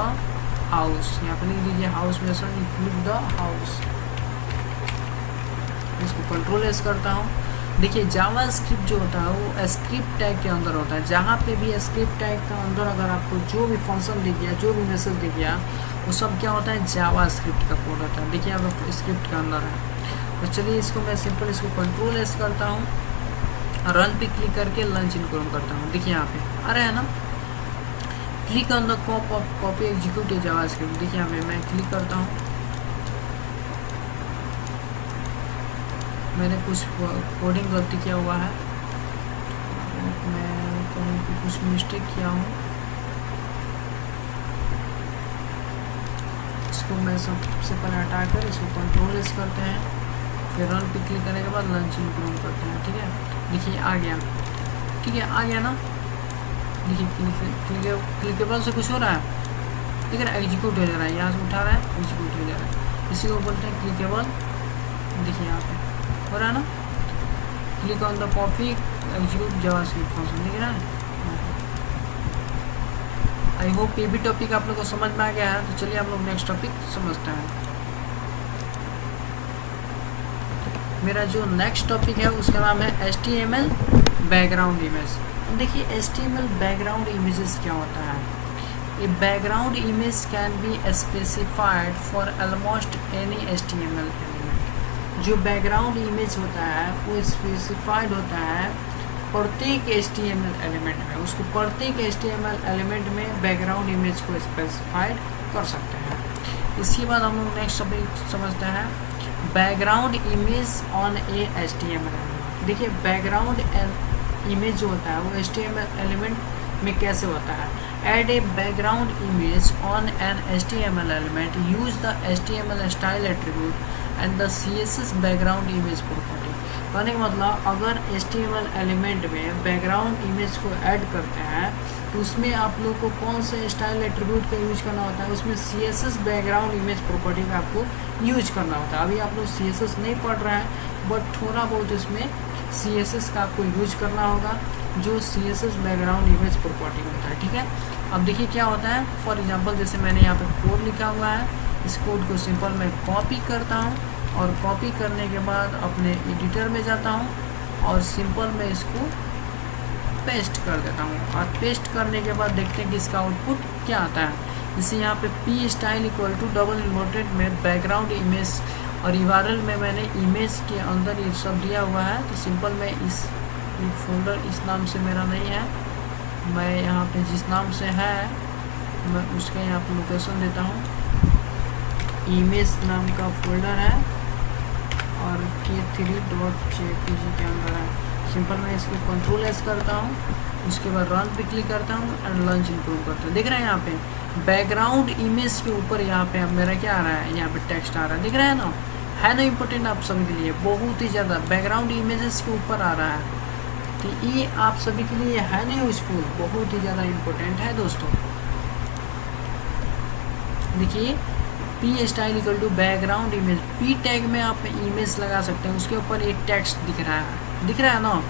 हाउस, यहाँ पे लिख दीजिए हाउस में sir, you click the house. इसको कंट्रोल एस करता हूँ। देखिए जावास्क्रिप्ट जो होता है वो स्क्रिप्ट टैग के अंदर होता है। जहाँ पे भी स्क्रिप्ट टैग के अंदर अगर आपको जो भी फंक्शन दिख गया, जो भी मैसेज दिख गया, वो सब क्या होता है, जावास्क्रिप्ट का कोड होता है। देखिए अब स्क्रिप्ट के अंदर है। तो चलिए इसको मैं सिंपल इसको कंट्रोल एस करता हूँ, रन पे क्लिक करके लॉन्च इन क्रोम करता हूँ। देखिए यहाँ पे आ रहा है ना, click on the copy execute JavaScript. देखिए यहाँ पे मैं क्लिक करता हूँ, मैंने कुछ कोडिंग गलती किया हुआ है, मैं कहीं पे कुछ मिस्टेक किया हूँ। इसको मैं सबसे पहले हटा कर इसको कंट्रोल एस करते हैं, फिर रन पे क्लिक करने के बाद लॉन्च इन क्रोम करते हैं। ठीक है, देखिए आ गया। ठीक है, आ गया ना। देखिए क्लिकेबल से कुछ हो रहा है, ठीक है ना, एग्जीक्यूट हो जा रहा है, यहाँ से उठा रहा है एग्जीक्यूट हो जा रहा है, इसी को बोलते हैं क्लिकेबल। देखिए यहाँ पे हो रहा है ना, click on the copy execute JavaScript function, दिख रहा है। आई होप ये भी टॉपिक आप लोग को समझ में आ गया है। तो चलिए हम लोग नेक्स्ट टॉपिक समझते हैं। मेरा जो नेक्स्ट टॉपिक है उसका नाम है HTML बैकग्राउंड इमेज। देखिए HTML बैकग्राउंड इमेजेस क्या होता है। A background image can be specified for almost any HTML element. जो बैकग्राउंड इमेज होता है वो स्पेसिफाइड होता है प्रत्येक HTML एलिमेंट में। उसको प्रत्येक HTML एलिमेंट में बैकग्राउंड इमेज को स्पेसिफाइड कर सकते हैं। इसके बाद हम लोग नेक्स्ट टॉपिक समझते हैं background image on A HTML element. देखिए बैकग्राउंड इमेज जो होता है वो HTML एलिमेंट में कैसे होता है। Add a background image on an HTML element, use the HTML style attribute and the CSS background image property. कहने का मतलब अगर HTML एलिमेंट में बैकग्राउंड इमेज को ऐड करते हैं तो उसमें आप लोग को कौन से स्टाइल एट्रीब्यूट का यूज करना होता है, उसमें CSS बैकग्राउंड इमेज प्रॉपर्टी का आपको यूज करना होता है। अभी आप लोग CSS नहीं पढ़ रहे हैं बट थोड़ा बहुत इसमें CSS का आपको यूज करना होगा जो CSS बैकग्राउंड इमेज प्रॉपर्टी होता है, ठीक है। अब देखिए क्या होता है। फॉर एग्जांपल जैसे मैंने यहाँ पे कोड लिखा हुआ है, इस कोड को सिंपल मैं कॉपी करता हूँ और कॉपी करने के बाद अपने एडिटर में जाता हूँ और सिंपल मैं इसको पेस्ट कर देता हूँ। और पेस्ट करने के बाद देखते हैं कि इसका आउटपुट क्या आता है। जैसे यहाँ पे P style equal to double inverted में बैकग्राउंड इमेज और URL में मैंने इमेज के अंदर ये सब दिया हुआ है। तो सिंपल मैं इस फोल्डर इस नाम से मेरा नहीं है, मैं यहाँ पे जिस नाम से है मैं उसके यहाँ पे लोकेशन देता हूँ। इमेज नाम का फोल्डर है और k3.jpg के अंदर है। सिंपल मैं इसको कंट्रोल एस करता हूँ, उसके बाद रन पे क्लिक करता हूँ एंड लॉन्च इंप्रूव करता हूँ। दिख रहा है यहाँ पे बैकग्राउंड इमेज के ऊपर यहाँ पे मेरा क्या आ रहा है, यहाँ पे टेक्स्ट आ रहा है, दिख रहा है ना इम्पोर्टेंट आप सभी के लिए बहुत ही ज़्यादा बैकग्राउंड इमेजेस के ऊपर आ रहा है। तो ये आप सभी के लिए है ना यूजफुल, बहुत ही ज़्यादा इम्पोर्टेंट है दोस्तों। देखिए P style equal to background image, P tag में आप इमेज लगा सकते हैं, उसके ऊपर एक टेक्स्ट दिख रहा है ना।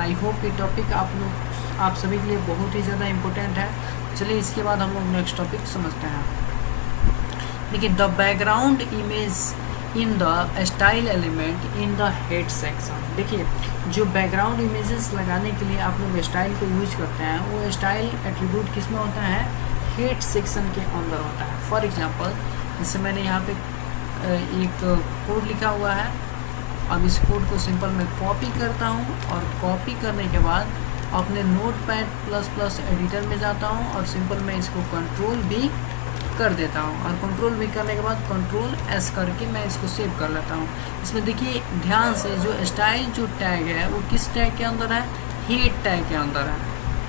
आई होप ये टॉपिक आप सभी के लिए बहुत ही ज़्यादा इम्पोर्टेंट है। चलिए इसके बाद हम लोग नेक्स्ट टॉपिक समझते हैं। देखिए the background image in the style element in the head section. देखिए जो बैकग्राउंड इमेजेस लगाने के लिए आप लोग स्टाइल को यूज करते हैं वो स्टाइल एट्रीब्यूट किस में होता है, हेड सेक्शन के अंदर होता है। फॉर एग्जांपल जैसे मैंने यहाँ पे एक कोड लिखा हुआ है, अब इस कोड को सिंपल मैं कॉपी करता हूँ और कॉपी करने के बाद अपने नोटपैड++ एडिटर में जाता हूँ और सिंपल मैं इसको कंट्रोल भी कर देता हूँ और कंट्रोल भी करने के बाद कंट्रोल एस करके मैं इसको सेव कर लेता हूँ। इसमें देखिए ध्यान से जो स्टाइल जो टैग है वो किस टैग के अंदर है, हेड टैग के अंदर है।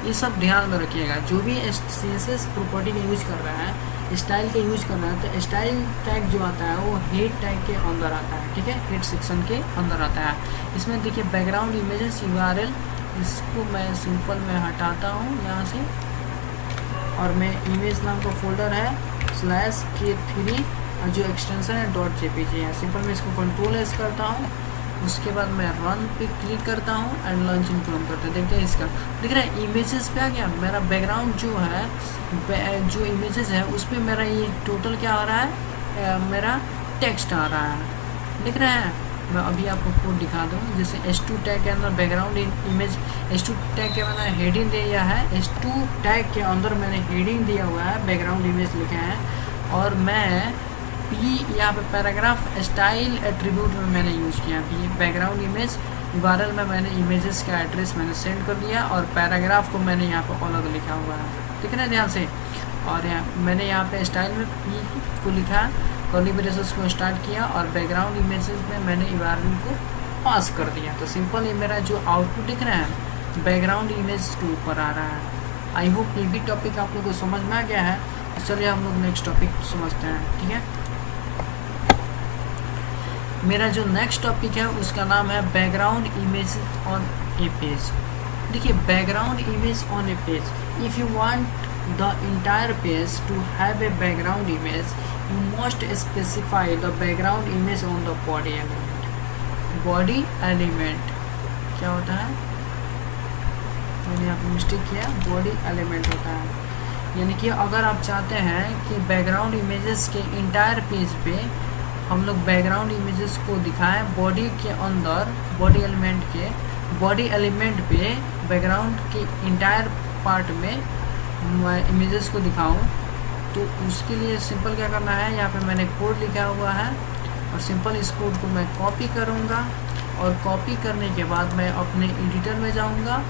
ये सब ध्यान में रखिएगा। जो भी CSS प्रॉपर्टी का यूज कर रहा है, स्टाइल का यूज कर रहा है, तो स्टाइल टैग जो आता है वो हेड टैग के अंदर आता है, ठीक है, हेड सेक्शन के अंदर आता है। इसमें देखिए बैकग्राउंड इमेजेस URL, इसको मैं सिंपल में हटाता हूँ यहाँ से और मैं इमेज नाम का फोल्डर है /k3 और जो एक्सटेंशन है .jpg है। सिंपल मैं इसको कंट्रोल एस करता हूँ, उसके बाद मैं रन पे क्लिक करता हूँ एंड लॉन्च इंप्रूव करते हैं। देखते हैं इसका दिख रहा है इमेजेस पे आ गया मेरा बैकग्राउंड जो है, जो इमेजेस है उस पर मेरा ये टोटल क्या आ रहा है, मेरा टेक्स्ट आ रहा है, दिख रहा है। मैं अभी आपको कोड दिखा दूँ। जैसे S2 टैग के अंदर बैकग्राउंड इमेज, S2 टैग के मैंने हेडिंग दिया है, S2 टैग के अंदर मैंने हेडिंग दिया हुआ है, बैकग्राउंड इमेज लिखा है और मैं P यहाँ पे पैराग्राफ स्टाइल एट्रीब्यूट में मैंने यूज़ किया। P बैकग्राउंड इमेज URL में मैंने इमेजेस का एड्रेस मैंने सेंड कर दिया और पैराग्राफ को मैंने यहाँ पे अलग लिखा हुआ है, ठीक है ना, ध्यान से। और मैंने यहाँ पे स्टाइल में P को लिखा, कर्ली ब्रेसेस को स्टार्ट किया और बैकग्राउंड इमेजेस में मैंने URL को पास कर दिया। तो सिंपल ये मेरा जो आउटपुट दिख रहा है बैकग्राउंड इमेज के ऊपर आ रहा है। आई होप ये भी टॉपिक आप लोगों को समझ में आ गया है। तो चलिए हम लोग नेक्स्ट टॉपिक समझते हैं, ठीक है। मेरा जो नेक्स्ट टॉपिक है उसका नाम है background image on a page. देखिए background image on a page, if you want the entire page to have a background image you must specify the background image on the body element क्या होता है, मैंने यहाँ पे mistake किया, body element होता है। यानी कि अगर आप चाहते हैं कि बैकग्राउंड इमेजेस के इंटायर पेज पे हम लोग बैकग्राउंड इमेजेस को दिखाएं, बॉडी के अंदर बॉडी एलिमेंट पे बैकग्राउंड के इंटायर पार्ट में मैं इमेजेस को दिखाऊं, तो उसके लिए सिंपल क्या करना है, यहाँ पे मैंने कोड लिखा हुआ है और सिंपल इस कोड को मैं कॉपी करूँगा और कॉपी करने के बाद मैं अपने एडिटर में जाऊँगा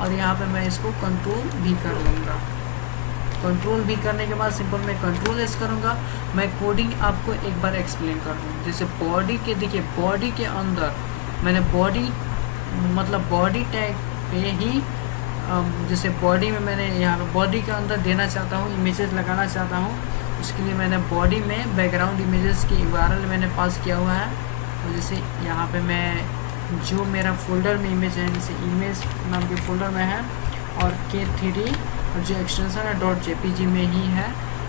और यहाँ पे मैं इसको कंट्रोल भी कर लूँगा। कंट्रोल भी करने के बाद सिंपल मैं कंट्रोल एस करूँगा। मैं कोडिंग आपको एक बार एक्सप्लेन कर दूँ। जैसे बॉडी के, देखिए बॉडी के अंदर मैंने बॉडी टैग पे ही जैसे बॉडी में मैंने यहाँ पे बॉडी के अंदर देना चाहता हूँ, इमेजेस लगाना चाहता हूँ, उसके लिए मैंने बॉडी में बैकग्राउंड इमेजेस की URL मैंने पास किया हुआ है। और जैसे यहाँ पे मैं जो मेरा फोल्डर में इमेज है, जैसे इमेज नाम के फोल्डर में है और K3 और जो एक्सटेंशन है .jpg में ही है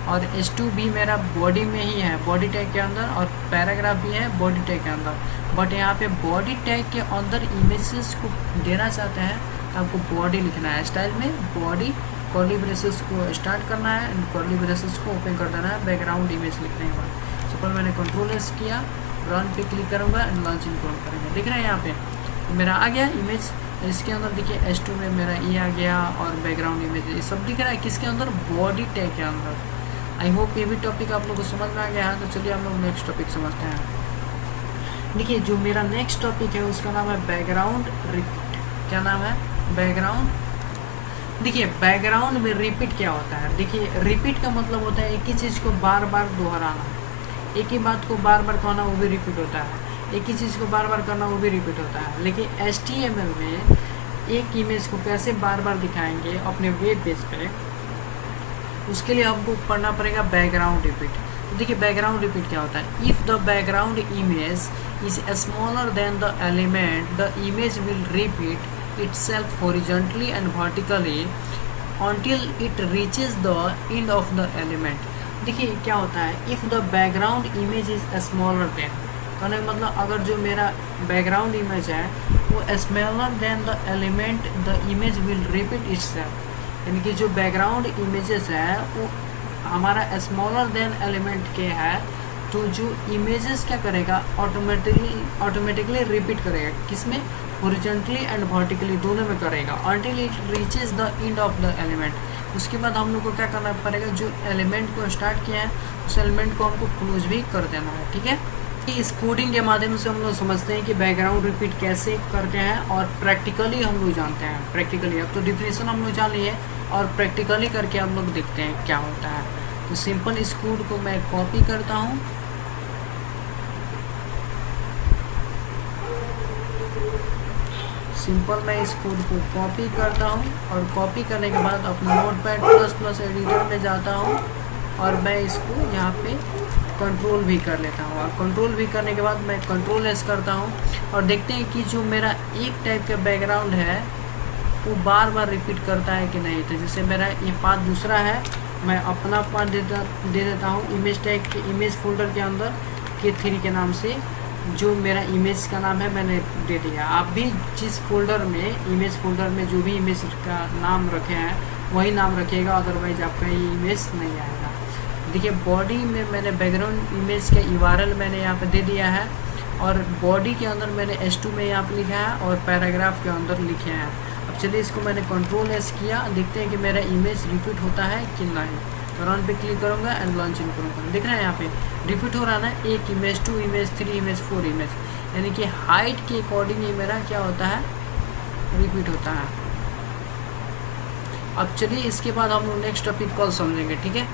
और H2 भी मेरा बॉडी में ही है, बॉडी टैग के अंदर, और पैराग्राफ भी है बॉडी टैग के अंदर। बट यहाँ पे बॉडी टैग के अंदर इमेजेस को देना चाहते हैं तो आपको बॉडी लिखना है, स्टाइल में बॉडी, कर्ली ब्रेसेस को स्टार्ट करना है एंड कर्ली ब्रेसेस को ओपन कर देना है बैकग्राउंड इमेज लिखने के बाद। सिंपल मैंने कंट्रोल एस किया, रन पे क्लिक करूँगा एंड लॉन्च इन करेंगे। दिख रहा है यहाँ पे मेरा आ गया इमेज। इसके अंदर देखिए H2 में मेरा ये आ गया और बैकग्राउंड इमेज ये सब दिख रहा है किसके अंदर, बॉडी टैग के अंदर। आई होप ये भी टॉपिक आप लोगों को समझ में आ गया है। तो चलिए हम लोग नेक्स्ट टॉपिक समझते हैं। देखिए जो मेरा नेक्स्ट टॉपिक है उसका नाम है बैकग्राउंड रिपीट। क्या नाम है, बैकग्राउंड। देखिए बैकग्राउंड में रिपीट क्या होता है, देखिए रिपीट का मतलब होता है एक ही चीज़ को बार बार दोहराना, एक ही बात को बार बार कहना, वो भी रिपीट होता है। एक ही चीज़ को बार बार करना, वो भी रिपीट होता है। लेकिन HTML में एक इमेज को कैसे बार बार दिखाएंगे अपने वेब पेज पे, उसके लिए हमको पढ़ना पड़ेगा बैकग्राउंड रिपीट। तो देखिए बैकग्राउंड रिपीट क्या होता है, if the background image is smaller than the element the image will repeat itself horizontally and vertically until it reaches the end of the element। देखिए क्या होता है, if the background image is smaller than, कहने का मतलब अगर जो मेरा बैकग्राउंड इमेज है वो smaller than the element the image will repeat itself, यानी कि जो बैकग्राउंड इमेजेस है वो हमारा स्मॉलर देन एलिमेंट के है, तो जो इमेजेस क्या करेगा, ऑटोमेटिकली रिपीट करेगा, किसमें, हॉरिजॉन्टली एंड वर्टिकली दोनों में करेगा, until it reaches the end of the element। उसके बाद हम लोग को क्या करना पड़ेगा, जो एलिमेंट को स्टार्ट किया है उस एलिमेंट को हमको क्लोज भी कर देना है। ठीक है, इस कोडिंग के माध्यम से हम लोग समझते हैं कि बैकग्राउंड रिपीट कैसे करते हैं और प्रैक्टिकली हम लोग जानते हैं। प्रैक्टिकली अब तो डिफिनेशन हम लोग जान लिए और प्रैक्टिकली करके हम लोग देखते हैं क्या होता है। तो सिंपल इस कोड को मैं कॉपी करता हूँ, सिंपल मैं इस कोड को कॉपी करता हूँ और कॉपी करने के बाद अपना नोटपैड++ एडिटर में जाता हूँ और मैं इसको यहाँ पे कंट्रोल भी कर लेता हूँ। और कंट्रोल भी करने के बाद मैं कंट्रोल एस करता हूँ और देखते हैं कि जो मेरा एक टाइप का बैकग्राउंड है वो बार बार रिपीट करता है कि नहीं। तो जैसे मेरा ये पाथ दूसरा है, मैं अपना पाथ दे देता हूँ इमेज टैग के इमेज फोल्डर के अंदर K3 के नाम से, जो मेरा इमेज का नाम है मैंने दे दिया। आप भी जिस फोल्डर में, इमेज फोल्डर में जो भी इमेज का नाम रखे हैं वही नाम रखिएगा, अदरवाइज आपका ये इमेज नहीं आएगा। देखिए बॉडी में मैंने बैकग्राउंड इमेज का URL मैंने यहाँ पे दे दिया है और बॉडी के अंदर मैंने H2 में यहाँ पे लिखा है और पैराग्राफ के अंदर लिखे हैं। अब चलिए इसको मैंने कंट्रोल एस किया, देखते हैं कि मेरा इमेज रिपीट होता है कि नहीं। तो रन पे क्लिक करूँगा एंड लॉन्च इन करूँगा। देख रहे हैं यहाँ पे रिपीट हो रहा है ना, 1 इमेज, 2 इमेज, 3 इमेज, 4 इमेज, यानी कि हाइट के अकॉर्डिंग ये मेरा क्या होता है, रिपीट होता है। अब चलिए इसके बाद हम लोग नेक्स्ट टॉपिक कल समझेंगे। ठीक है।